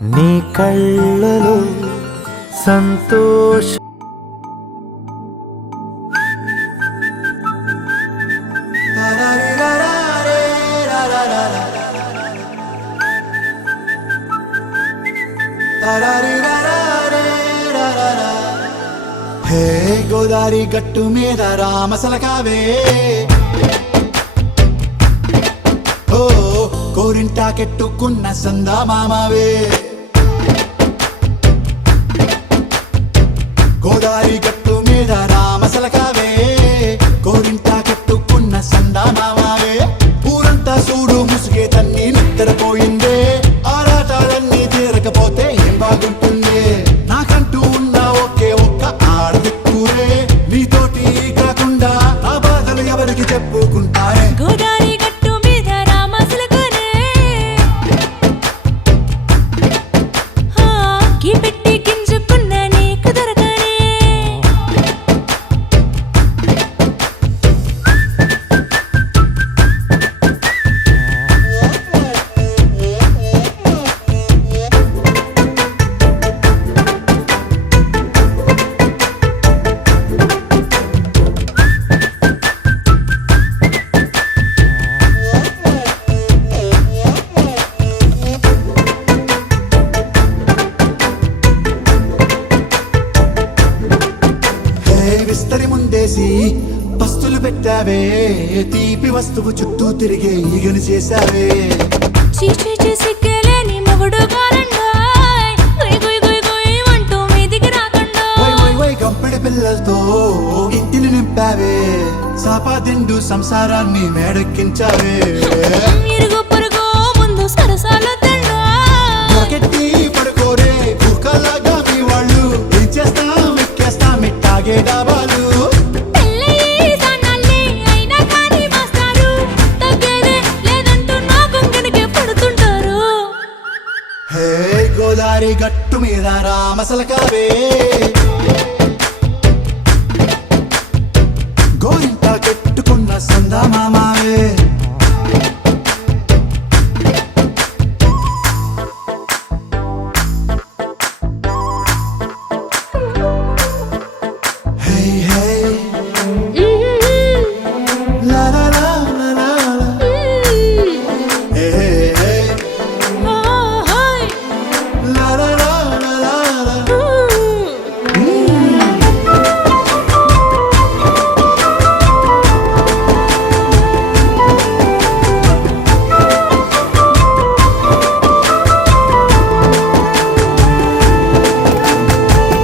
నీ కళ్ళలో సంతోష హే గోదారి గట్టు మీద రామసలకావే ఓ కోరింటాకెట్టుకున్న సందా మామావే గోదారి గట్టు మీద రామసలకావే కోరింటాకెట్టుకున్న సందా మామావే ఊరంతా చూడు ముసుగే తన్ని నిద్రపోయిందే ఆరాటాలన్నీ తీరకపోతే ఏం బాగుంటుంది నాకంటూ ఉన్న ఒకే ఒక్క ఆడదిక్కురే నీతోటి కాకుండా నా బాధలు ఎవరికి చెప్పుకుంటారే గోదారి గట్టు మీద రామసులకనే కీ పెట్టి గింజుకున్న నీకు దొరకనే విస్తరి ముందేసి పస్తులు పెట్టావే తీపి వస్తువు చుట్టూ తిరిగే ఈగను చేశావే చీచీ చేసి కేలేని మొగుడు గారండాయ్ గుయ్ గుయ్ గుయ్ గుయ్ అంటూ మీదికి రాకుండా వై వై వై గంపెడి పిల్లలతో ఇంటిని నింపావే సాపాదిండు సంసారాన్ని మేడెక్కించావే ఇరుగు పొరుగు ముందు సరసాల తండా పొరకెట్టి పడుకోరే కుక్కలాగా మీ వాళ్ళు ఏం చేస్తాం ఎక్కేస్తాం ఇట్టాగే డాబాలు పెళ్ళయి సన్నాళ్ళే అయినా కానీ మాస్తారు తగ్గేదే లేదంటూ నా కొంగనికే పడుతుంటారు హే గోదారి గట్టు మీద రామసలకావే గోరింట కెట్టుకున్న సందా మామావే హే హే లా లా లా లా లా లా. హే హే హే లా లా లా లా లా లా.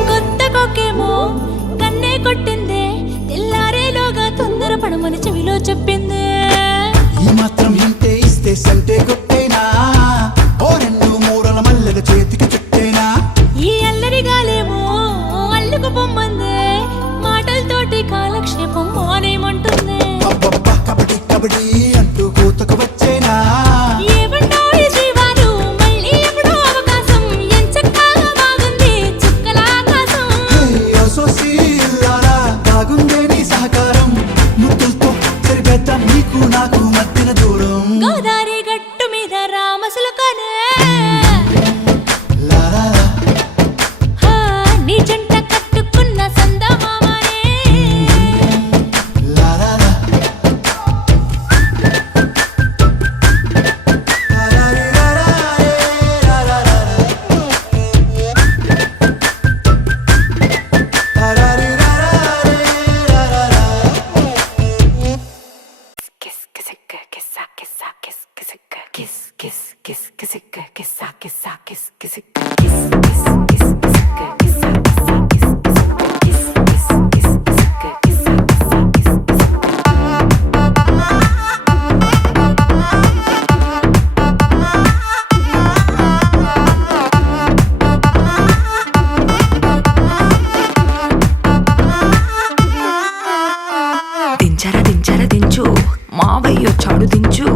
కొత్త కొక్కేమో కన్నే కొట్టిందే తెల్లారేలోగా తొందర పడమని చెవిలో చెప్పిందే ఈ మాత్రం ఇంటే ఇస్తే సంటే కొట్టేనా ఓ రెండు మూరల మల్లెల చేతికి చుట్టేనా ఈ అల్లరి గాలేమో అల్లుకు పొమ్మందే మాటలతోటి కాలక్షేపం మానేమంటుంది అబ్బబ్బా కబడ్డీ కబడ్డీ అంటూ కూతకు వచ్చేనా ఏమంటాయి జీవాలు మళ్ళీ ఎప్పుడో అవకాశం ఎంచక్కా బాగుంది చుక్కల ఆకాశం సోసి ఇల్లారా బాగుందే నీ సహకారం ముద్దులతో సరిపెద్దాం నీకు నాకు మధ్యన దూరం గోదారి గట్టు మీద రామసులకనే లా లా లా. నీ జంట కట్టుకున్న సందమామనే లా లా లా. లా లా రీ లా లా రే లా లా లా లా. లా లా రీ లా లా రే లా లా లా. దించరా దించరా దించు మావయ్య చాడు దించు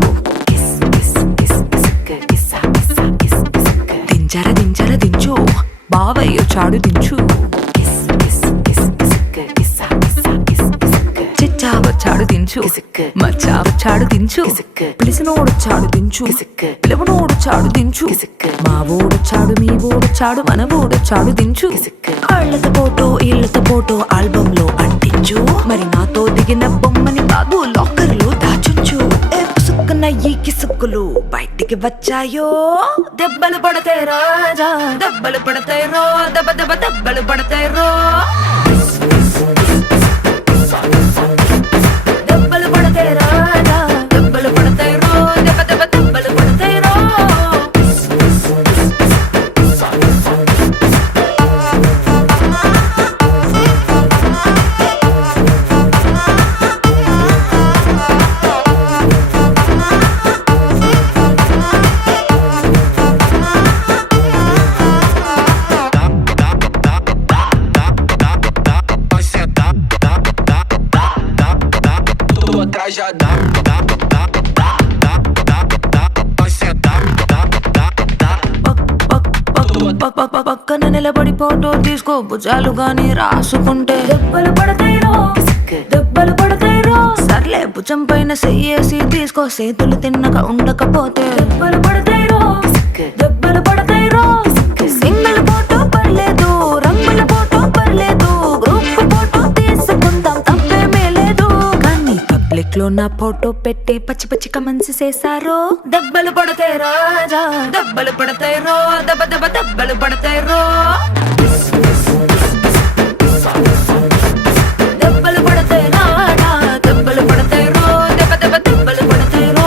దించరా దించరా దించు బావయ్య చాడు దించు చిచ్చావ వచ్చాడు దించు మచ్చా వచ్చాడు దించు పిలిసినోడు చాడు దించు పిలవనోడు చాడు దించు మా ఓడు చాడు మీ ఓడు చాడు మన ఓడు చాడు దించు వాళ్ళతో ఫోటో ఇళ్ళతో ఫోటో ఆల్బమ్ లో అంటించు మరి నాతో దిగిన బొమ్మని బాబు లాకర్ లో దాచుంచు ఏ పుసుక్కున్న ఈ కిసుక్కులు బయటికి వచ్చాయో దెబ్బలు పడతాయి రాజా దెబ్బలు పడతాయి రో దెబ్బ దెబ్బ దెబ్బలు పడతాయి రో దెబ్బలు పడతాయి రాజా దెబ్బలు పడతాయి రో దెబ్బ దెబ్బ దెబ్బలు పడతాయి రో పక్కన నిలబడి ఫోటో తీసుకో భుజాలు గాని రాసుకుంటే దెబ్బలు పడతాయిరో దెబ్బలు పడతాయిరో సర్లే భుజం పైన చెయ్యేసి తీసుకో చేతులు తిన్నక ఉండకపోతే దెబ్బలు పడతాయిరో దెబ్బలు పడతాయిరో సింగిల్ ఫోటో పర్లేదు రంగుల ఫోటో పర్లేదు గ్రూప్ ఫోటో తీసుకుందాం తప్పేమీ లేదు కానీ పబ్లిక్ లో నా ఫోటో పెట్టి పచ్చి పచ్చి కమెంట్స్ చేశారో దెబ్బలు పడతాయి రాజా దెబ్బలు పడతాయి రో దెబ్బ దెబ్బ దెబ్బలు పడతాయి రో దెబ్బలు పడతాయి రాజా దెబ్బలు పడతాయి రో దెబ్బ దెబ్బ దెబ్బలు పడతాయి రో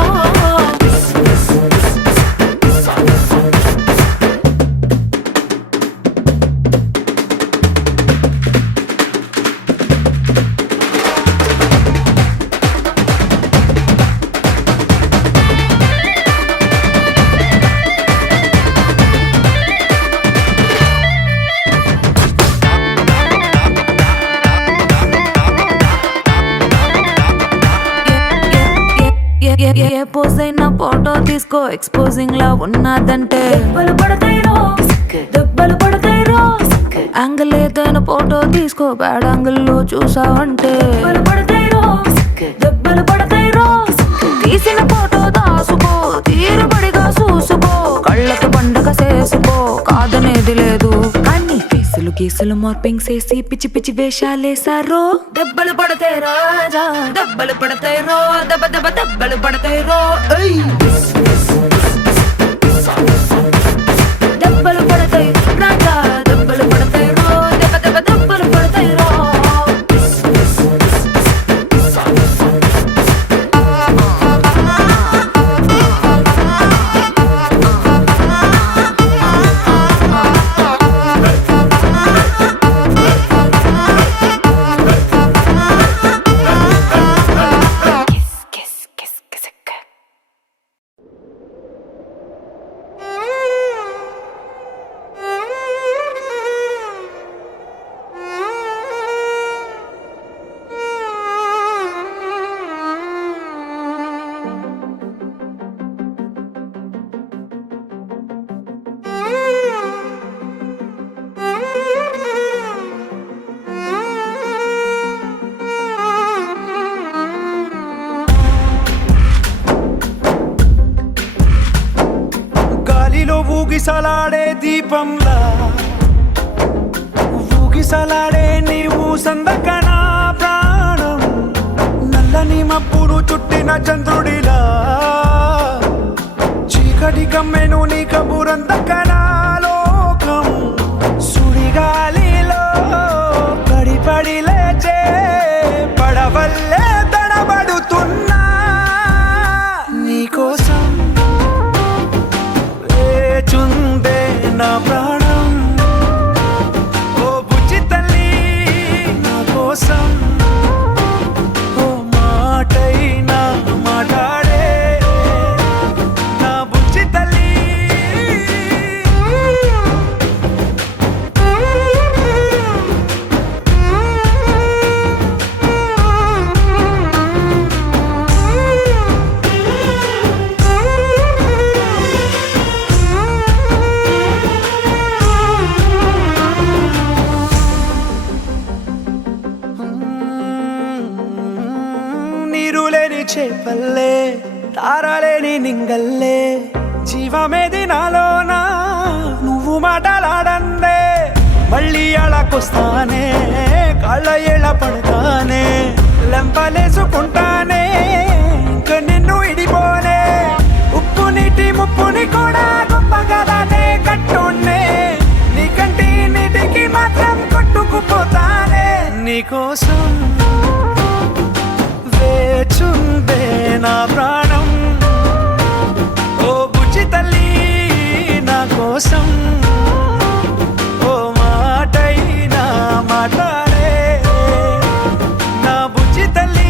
ఏ పోజ్ అయినా ఫోటో తీసుకో ఎక్స్పోజింగ్ లా ఉన్నదంటే దెబ్బలు పడతాయిరో దెబ్బలు పడతాయిరో యాంగిల్ ఏదైనా ఫోటో తీసుకో బ్యాడ్ యాంగిల్ లో చూసావంటే దెబ్బలు పడతాయిరో దెబ్బలు పడతాయిరో తీసిన ఫోటో దాసుకో తీరుబడిగా చూసుకో కళ్ళకు పండగ చేసుకో కాదనేది లేదు కానీ కేసులు కేసులు మార్పింగ్ చేసి పిచ్చి పిచ్చి వేషాలేసారో దెబ్బలు పడతాయి రాజా దెబ్బలు పడతాయి రో దెబ్బ దెబ్బ దెబ్బలు పడతాయి రో దెబ్బలు పడతాయి రాజా దెబ్బలు పడతాయి రో దెబ్బ దెబ్బ దెబ్బలు పడతాయి రో గాలిలో ఊగిసలాడే దీపంలా ఊగిసలాడే నీవు సందకనా ప్రాణం నల్లని మబ్బును చుట్టిన చంద్రుడిలా చీకటి కమ్మెను నీ కబురందకనా లోకం సుడిగాలిలో పడి పడి లేచే పడవల్లే తడబడుతున్నా నీకోసం చుందే నా ప్రాణం ఓ బుజ్జి తల్లి నా కోసం ఓ మాటైనా మాట్లాడే నా బుజ్జి తల్లి వల్లే తారలేని నింగల్లే జీవమేది నాలోనా నువ్వు మాటలాడందే మళ్ళీ అలాకొస్తానే కాళ్ళ ఏళ్ళ పడతానే లెంపలేసుకుంటానే ఇంక నిన్ను ఇడిపోనే ఉప్పు నీటి ముప్పుని కూడా గొప్పగా దాటే కట్టున్నే నీ కంటి నీటికి మాత్రం కొట్టుకుపోతానే నీకోసం వేచుందే నా ప్రాణం ఓ బుజ్జి తల్లి నా కోసం ఓ మాటైనా మాట్లాడే నా బుజ్జి తల్లి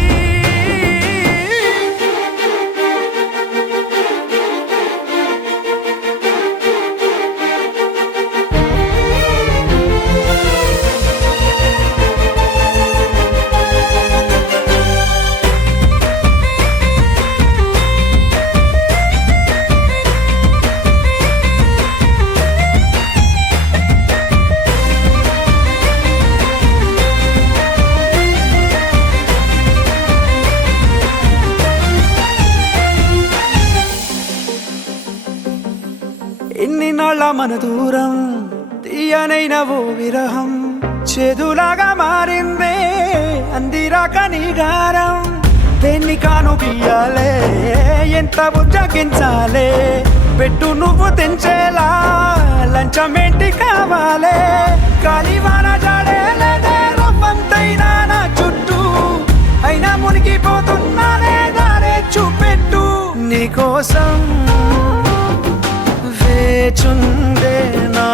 ఎన్ని నాళ్ళ మన దూరం తీయనైన ఓ విరహం చేదులాగా మారిందే అందిరాక నీ గారం దేన్ని కాను బియ్యాలే ఎంత బుజ్జగించాలే పెట్టు నువ్వు తెంచేలా లంచమేంటి కావాలే కాలివాన జాడేలేదే రవ్వంతైనా నా చుట్టూ అయినా మునిగిపోతున్నానే దారే చూపెట్టు నీకోసం వేచుందే నా